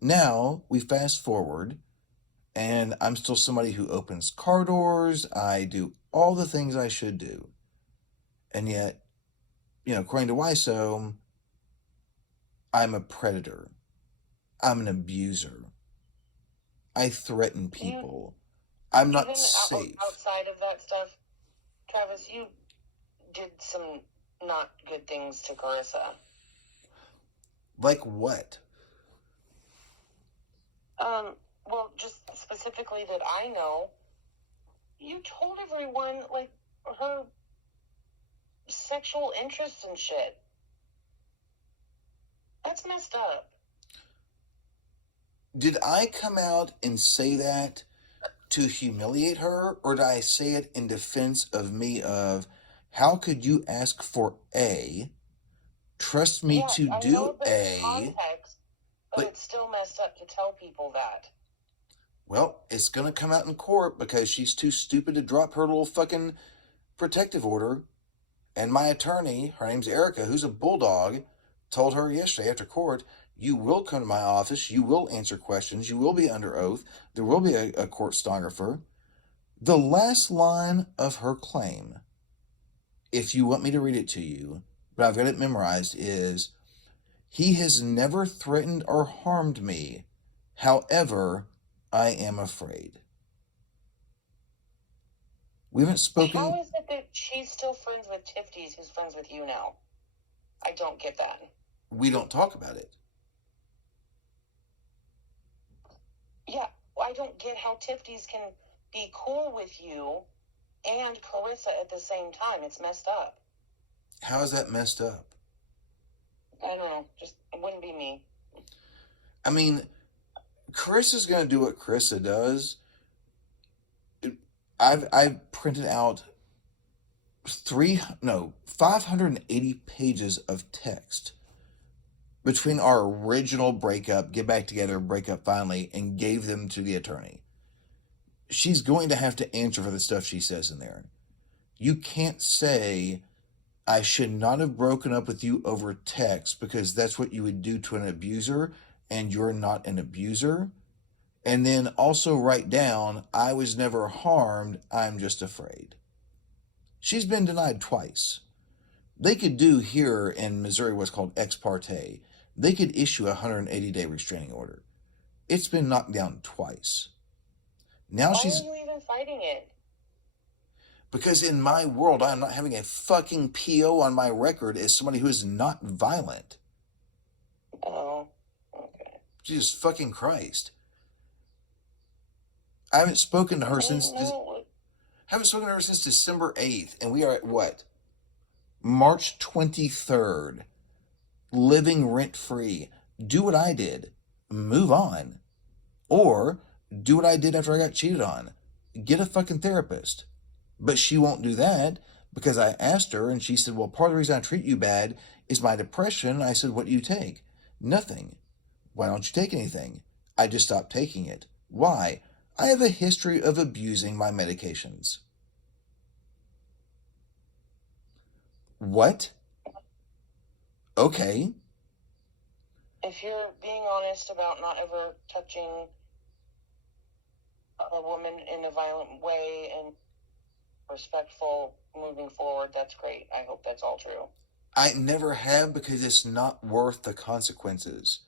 Now, we fast forward, and I'm still somebody who opens car doors. I do all the things I should do. And yet, according to Wiso, I'm a predator. I'm an abuser. I threaten people. I'm not safe. Outside of that stuff, Travis, you did some not good things to Carissa. Like what? Well, just specifically that I know, you told everyone, like, her sexual interests and shit. That's messed up. Did I come out and say that to humiliate her, or did I say it in defense of me of, how could you ask for A, trust me to do A, context, but it's still messed up to tell people that. Well, it's going to come out in court because she's too stupid to drop her little fucking protective order. And my attorney, her name's Erica, who's a bulldog, told her yesterday after court, you will come to my office, you will answer questions, you will be under oath, there will be a court stenographer. The last line of her claim, if you want me to read it to you, but I've got it memorized, is, he has never threatened or harmed me. However, I am afraid. We haven't spoken. How is it that she's still friends with Tiffany's, who's friends with you now? I don't get that. We don't talk about it. Yeah, I don't get how Tiffany's can be cool with you and Carissa at the same time. It's messed up. How is that messed up? I don't know. Just, it wouldn't be me. I mean, Carissa's going to do what Carissa does. I've printed out 580 pages of text between our original breakup, get back together, break up finally, and gave them to the attorney. She's going to have to answer for the stuff she says in there. You can't say, I should not have broken up with you over text because that's what you would do to an abuser, and you're not an abuser. And then also write down, I was never harmed, I'm just afraid. She's been denied twice. They could do here in Missouri what's called ex parte. They could issue a 180-day restraining order. It's been knocked down twice. Now Why she's... are you even fighting it? Because in my world, I'm not having a fucking PO on my record as somebody who is not violent. Oh, okay. Jesus fucking Christ. I haven't spoken to her since December 8th, and we are at what? March 23rd. Living rent-free. Do what I did. Move on. Or do what I did after I got cheated on. Get a fucking therapist. But she won't do that because I asked her, and she said, well, part of the reason I treat you bad is my depression. I said, what do you take? Nothing. Why don't you take anything? I just stopped taking it. Why? I have a history of abusing my medications. What? Okay. If you're being honest about not ever touching a woman in a violent way and respectful moving forward, that's great. I hope that's all true. I never have because it's not worth the consequences.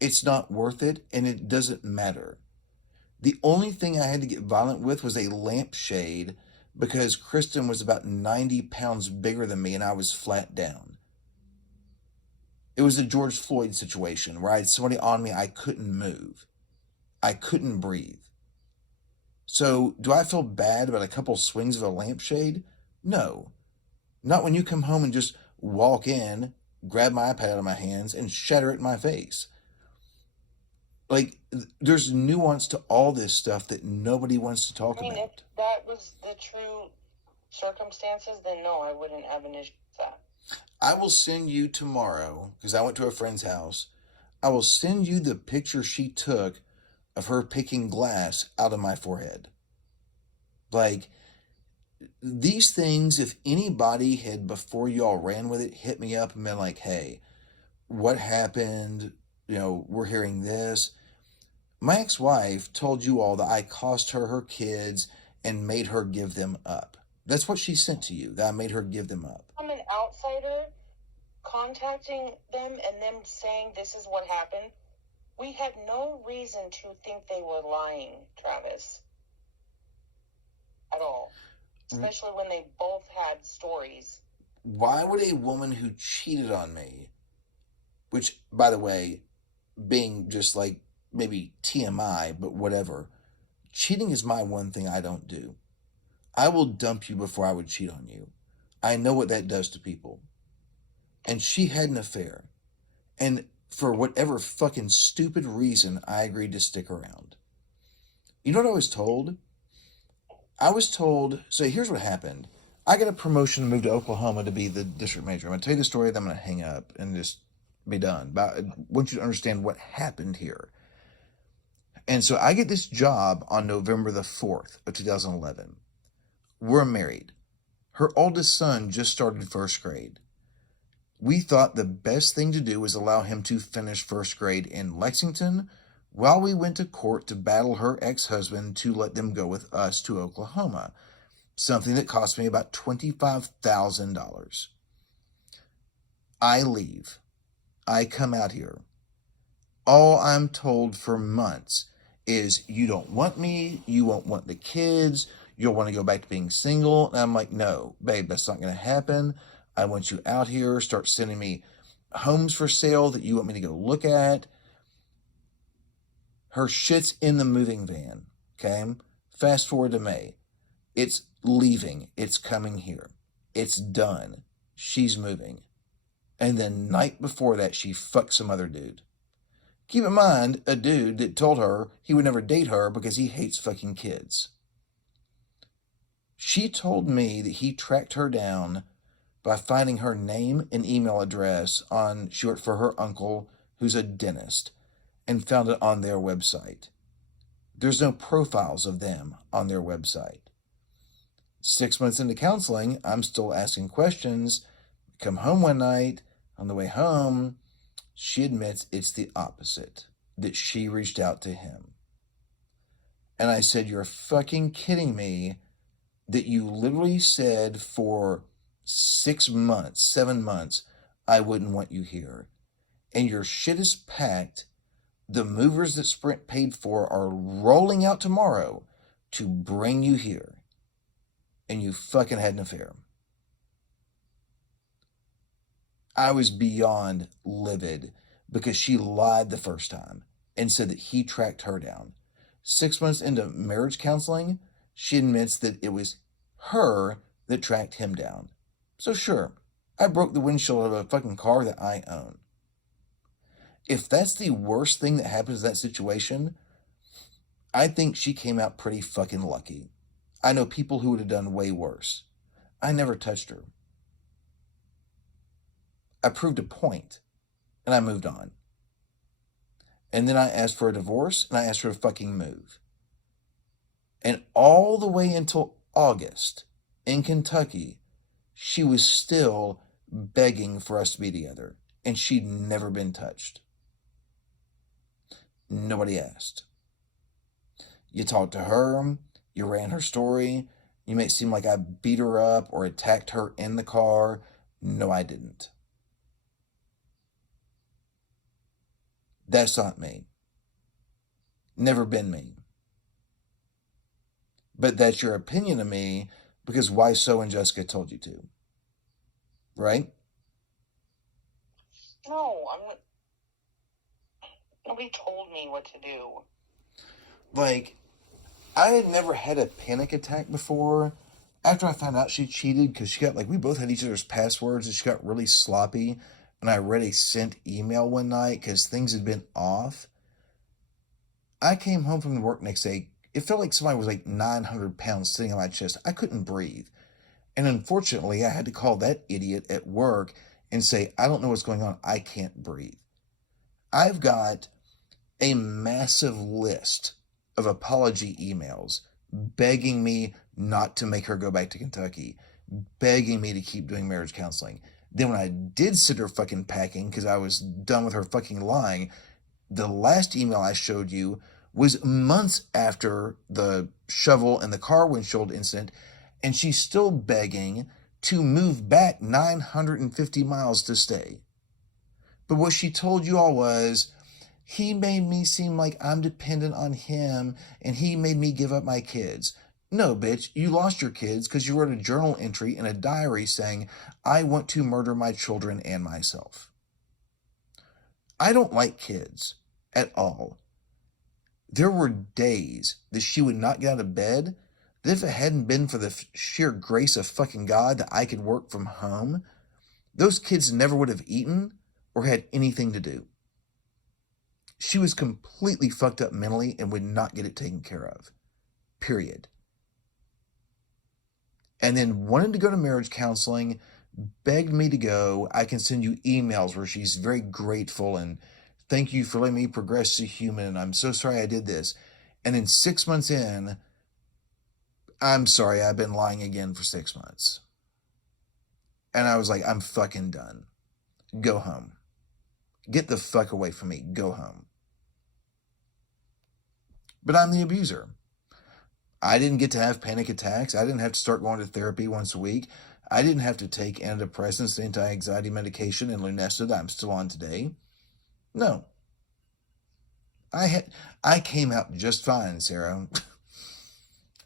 It's not worth it, and it doesn't matter. The only thing I had to get violent with was a lampshade because Kristen was about 90 pounds bigger than me and I was flat down. It was a George Floyd situation where I had somebody on me, I couldn't move. I couldn't breathe. So, do I feel bad about a couple swings of a lampshade? No. Not when you come home and just walk in, grab my iPad out of my hands, and shatter it in my face. Like, there's nuance to all this stuff that nobody wants to talk about. If that was the true circumstances, then no, I wouldn't have an issue with that. I will send you tomorrow, because I went to a friend's house, I will send you the picture she took of her picking glass out of my forehead. Like, these things, if anybody had, before y'all ran with it, hit me up and been like, hey, what happened? We're hearing this. My ex-wife told you all that I cost her her kids and made her give them up. That's what she sent to you, that I made her give them up. I'm an outsider contacting them and them saying this is what happened. We had no reason to think they were lying, Travis. At all. Especially when they both had stories. Why would a woman who cheated on me, which, by the way, being just like maybe TMI, but whatever, cheating is my one thing I don't do. I will dump you before I would cheat on you. I know what that does to people. And she had an affair. And for whatever fucking stupid reason, I agreed to stick around. You know what I was told? So here's what happened. I got a promotion to move to Oklahoma to be the district manager. I'm going to tell you the story, then I'm going to hang up and just be done. But I want you to understand what happened here. And so I get this job on November the 4th of 2011. We're married. Her oldest son just started first grade. We thought the best thing to do was allow him to finish first grade in Lexington while we went to court to battle her ex-husband to let them go with us to Oklahoma, something that cost me about $25,000. I leave. I come out here. All I'm told for months is you don't want me, you won't want the kids, you'll want to go back to being single. And I'm like, no, babe, that's not going to happen. I want you out here, start sending me homes for sale that you want me to go look at. Her shit's in the moving van, okay? Fast forward to May. It's leaving. It's coming here. It's done. She's moving. And then night before that, she fucked some other dude. Keep in mind, a dude that told her he would never date her because he hates fucking kids. She told me that he tracked her down by finding her name and email address on, she worked for her uncle, who's a dentist, and found it on their website. There's no profiles of them on their website. 6 months into counseling, I'm still asking questions. Come home one night, on the way home, she admits it's the opposite, that she reached out to him. And I said, you're fucking kidding me that you literally said for 6 months, 7 months, I wouldn't want you here. And your shit is packed. The movers that Sprint paid for are rolling out tomorrow to bring you here. And you fucking had an affair. I was beyond livid because she lied the first time and said that he tracked her down. 6 months into marriage counseling, she admits that it was her that tracked him down. So sure, I broke the windshield of a fucking car that I own. If that's the worst thing that happens in that situation, I think she came out pretty fucking lucky. I know people who would have done way worse. I never touched her. I proved a point, and I moved on. And then I asked for a divorce, and I asked her to fucking move. And all the way until August, in Kentucky, she was still begging for us to be together, and she'd never been touched. Nobody asked. You talked to her, you ran her story, you made it seem like I beat her up or attacked her in the car. No, I didn't. That's not me. Never been me. But that's your opinion of me because why so and Jessica told you to. Right? No, I'm not. Nobody told me what to do. Like, I had never had a panic attack before. After I found out she cheated, because she got, like, we both had each other's passwords, and she got really sloppy. And I read a sent email one night because things had been off. I came home from work next day. It felt like somebody was like 900 pounds sitting on my chest. I couldn't breathe. And unfortunately, I had to call that idiot at work and say, I don't know what's going on. I can't breathe. I've got a massive list of apology emails begging me not to make her go back to Kentucky, begging me to keep doing marriage counseling. Then when I did send her fucking packing because I was done with her fucking lying, the last email I showed you was months after the shovel and the car windshield incident, and she's still begging to move back 950 miles to stay. But what she told you all was, he made me seem like I'm dependent on him, and he made me give up my kids. No, bitch, you lost your kids because you wrote a journal entry in a diary saying, I want to murder my children and myself. I don't like kids at all. There were days that she would not get out of bed, that if it hadn't been for the sheer grace of fucking God that I could work from home, those kids never would have eaten or had anything to do. She was completely fucked up mentally and would not get it taken care of. Period. And then wanted to go to marriage counseling, begged me to go. I can send you emails where she's very grateful and Thank you for letting me progress as a human. And I'm so sorry I did this. And then 6 months in, I'm sorry, I've been lying again for 6 months. And I was like, I'm fucking done. Go home. Get the fuck away from me. Go home. But I'm the abuser. I didn't get to have panic attacks. I didn't have to start going to therapy once a week. I didn't have to take antidepressants, anti-anxiety medication, and Lunesta that I'm still on today. No. I came out just fine, Sarah.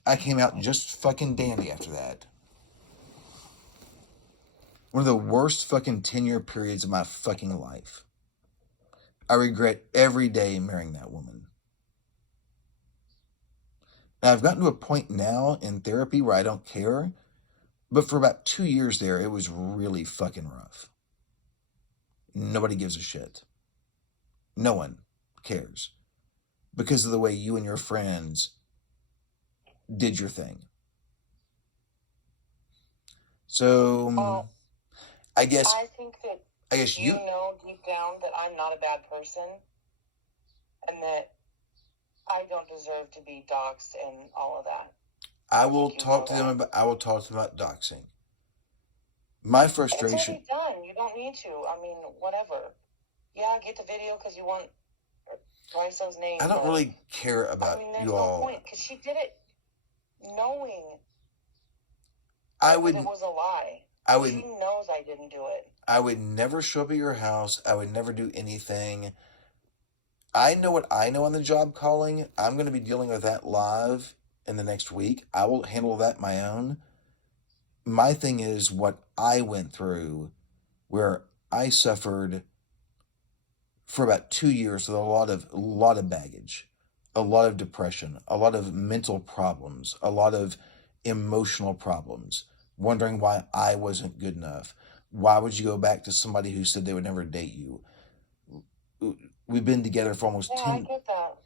I came out just fucking dandy after that. One of the worst fucking 10-year periods of my fucking life. I regret every day marrying that woman. And I've gotten to a point now in therapy where I don't care, but for about 2 years there, it was really fucking rough. Nobody gives a shit. No one cares because of the way you and your friends did your thing. So, I guess you know deep down that I'm not a bad person and that I don't deserve to be doxxed and all of that. I will talk to them about doxing. My frustration. It's already done. You don't need to. I mean, whatever. Yeah, get the video because you want Riso's name. I don't really care about you all. There's no point because she did it knowing that it was a lie. She knows I didn't do it. I would never show up at your house. I would never do anything. I know what I know on the job calling. I'm going to be dealing with that live in the next week. I will handle that my own. My thing is what I went through, where I suffered for about 2 years with a lot of baggage, a lot of depression, a lot of mental problems, a lot of emotional problems, wondering why I wasn't good enough. Why would you go back to somebody who said they would never date you? We've been together for almost 10. I get that.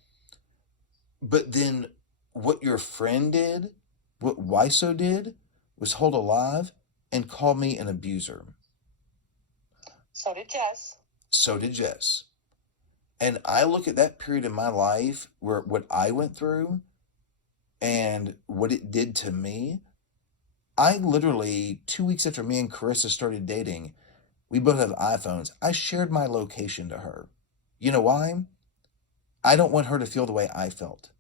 But then what your friend did, what Wiso did, was hold alive and call me an abuser. So did Jess. And I look at that period in my life where what I went through and what it did to me. I literally, 2 weeks after me and Carissa started dating, we both have iPhones. I shared my location to her. You know why? I don't want her to feel the way I felt.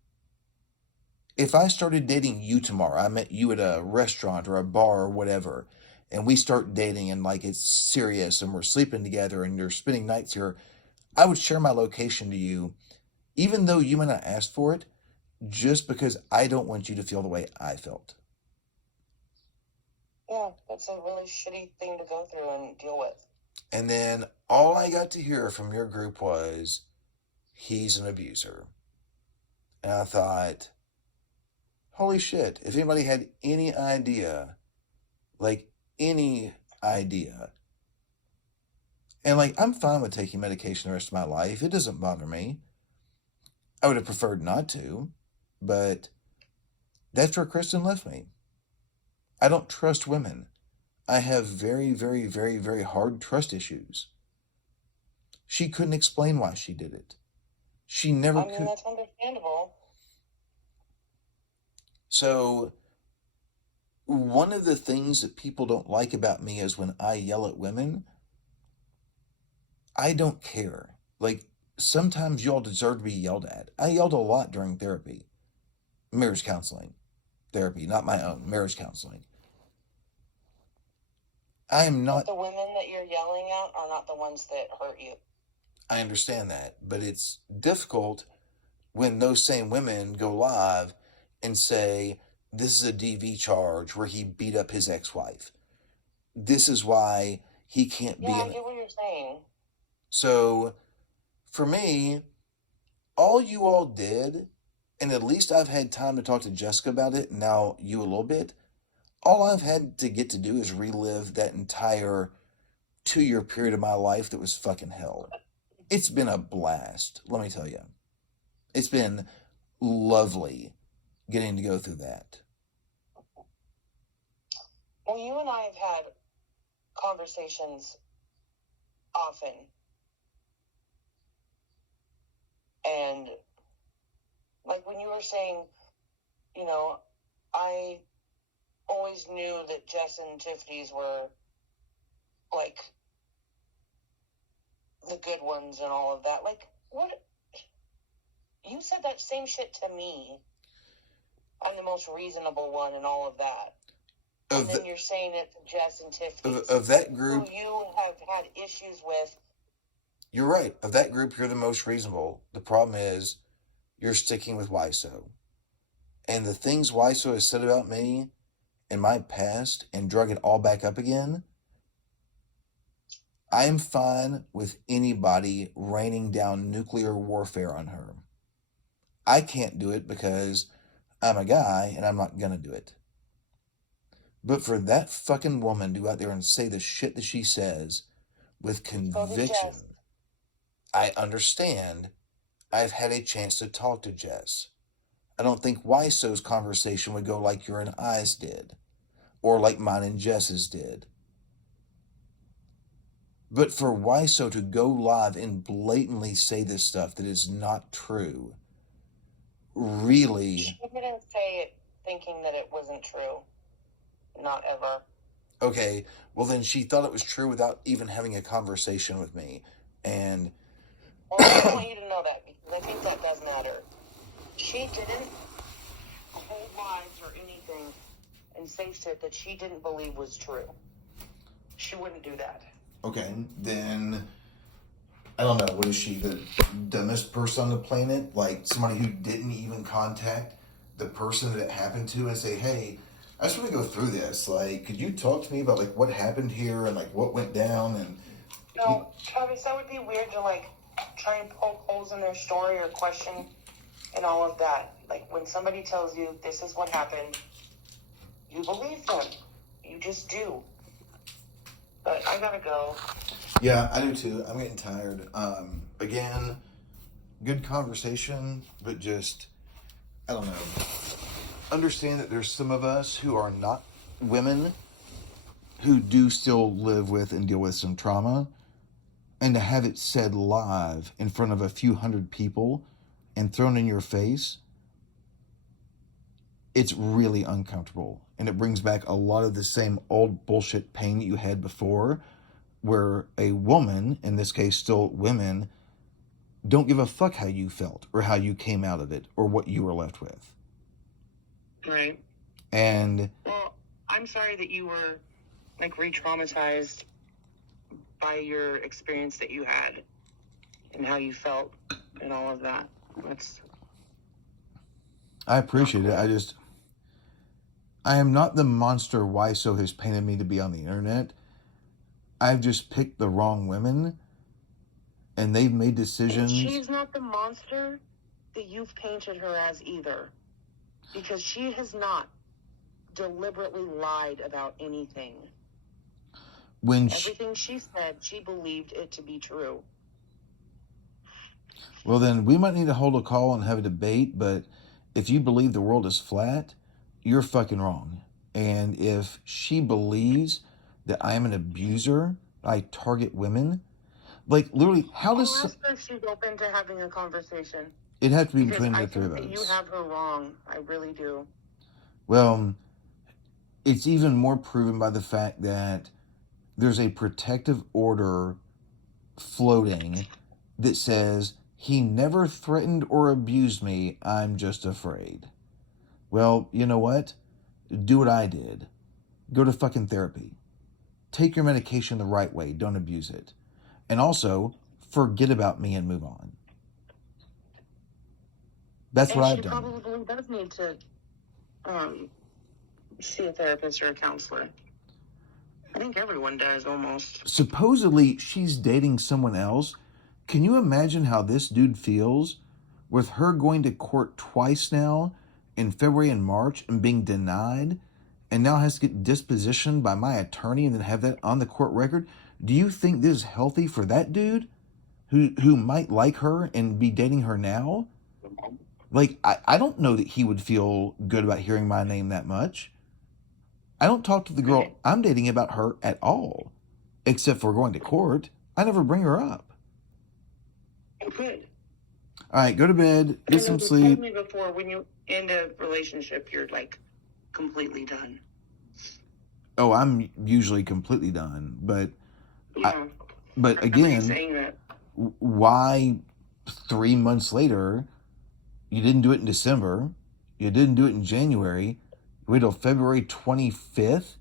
If I started dating you tomorrow, I met you at a restaurant or a bar or whatever, and we start dating and like it's serious and we're sleeping together and you're spending nights here, I would share my location to you, even though you might not ask for it, just because I don't want you to feel the way I felt. Yeah, that's a really shitty thing to go through and deal with. And then all I got to hear from your group was, he's an abuser. And I thought, holy shit, if anybody had any idea, and I'm fine with taking medication the rest of my life. It doesn't bother me. I would have preferred not to, but that's where Kristen left me. I don't trust women. I have very, very, very, very hard trust issues. She couldn't explain why she did it. She never could. That's understandable. So, one of the things that people don't like about me is when I yell at women, I don't care. Sometimes y'all deserve to be yelled at. I yelled a lot during therapy. Marriage counseling. Therapy, not my own. Marriage counseling. I am not... But the women that you're yelling at are not the ones that hurt you. I understand that. But it's difficult when those same women go live and say, this is a DV charge where he beat up his ex-wife. This is why he can't be... I get what you're saying. So, for me, all you all did, and at least I've had time to talk to Jessica about it, and now you a little bit, all I've had to get to do is relive that entire 2-year period of my life that was fucking hell. It's been a blast, let me tell you. It's been lovely getting to go through that. Well, you and I have had conversations often. And like when you were saying, you know, I always knew that Jess and Tiffany's were like the good ones and all of that. Like, what? You said that same shit to me. I'm the most reasonable one and all of that. And then you're saying it to Jess and Tiffany. Of that group, who you have had issues with. You're right. Of that group, you're the most reasonable. The problem is you're sticking with YSO. And the things YSO has said about me in my past and drug it all back up again, I am fine with anybody raining down nuclear warfare on her. I can't do it because I'm a guy and I'm not going to do it. But for that fucking woman to go out there and say the shit that she says with conviction, I understand. I've had a chance to talk to Jess. I don't think YSO's conversation would go like your and I's did, or like mine and Jess's did. But for YSO to go live and blatantly say this stuff that is not true, really... She didn't say it thinking that it wasn't true. Not ever. Okay, well then she thought it was true without even having a conversation with me. And... Well, I want you to know that, because I think that does matter. She didn't hold lies or anything and say shit that she didn't believe was true. She wouldn't do that. Okay, then... I don't know, what is she, the dumbest person on the planet? Like, somebody who didn't even contact the person that it happened to and say, hey, I just want to go through this. Like, could you talk to me about, like, what happened here and, like, what went down? And no, Travis, that would be weird to, like, try and poke holes in their story or question and all of that. Like, when somebody tells you this is what happened, you believe them. You just do. But I gotta go. Yeah, I do too. I'm getting tired. Again, good conversation, but just, I don't know. Understand that there's some of us who are not women who do still live with and deal with some trauma. And to have it said live in front of a few hundred people and thrown in your face, it's really uncomfortable. And it brings back a lot of the same old bullshit pain that you had before, where a woman, in this case still women, don't give a fuck how you felt or how you came out of it or what you were left with. Right. And... well, I'm sorry that you were, like, re-traumatized by your experience that you had and how you felt and all of that. I appreciate it. I am not the monster YSO has painted me to be on the internet. I've just picked the wrong women, and they've made decisions. And she's not the monster that you've painted her as either, because she has deliberately lied about anything. Everything she said, she believed it to be true. Well, then we might need to hold a call and have a debate, but if you believe the world is flat, you're fucking wrong. And if she believes that I am an abuser, I target women, like, literally, how does... I'll ask her if she's open to having a conversation. It'd have to be between the three of us. I think that you have her wrong. I really do. Well, it's even more proven by the fact that there's a protective order floating that says, he never threatened or abused me, I'm just afraid. Well, you know what? Do what I did. Go to fucking therapy. Take your medication the right way. Don't abuse it. And also, forget about me and move on. That's what I've done. And she probably does need to see a therapist or a counselor. I think everyone does, almost. Supposedly, she's dating someone else. Can you imagine how this dude feels with her going to court twice now, in February and March, and being denied, and now has to get dispositioned by my attorney and then have that on the court record? Do you think this is healthy for that dude who might like her and be dating her now? Like, I don't know that he would feel good about hearing my name that much. I don't talk to the girl I'm dating about her at all, except for going to court. I never bring her up. You could. All right, go to bed, I get know some you told sleep. me before, when you end a relationship, you're like completely done. Oh, I'm usually completely done, but Yeah. but I remember you again, saying that. why 3 months later you didn't do it in December, you didn't do it in January, you wait till February 25th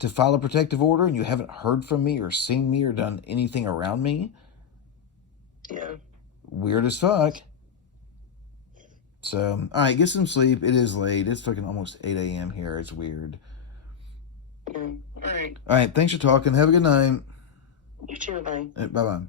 to file a protective order, and you haven't heard from me or seen me or done anything around me? Yeah. Weird as fuck. So, all right, get some sleep. It is late. It's fucking almost 8 a.m. here. It's weird. Yeah. All right. All right, thanks for talking. Have a good night. You too. Bye. Bye bye.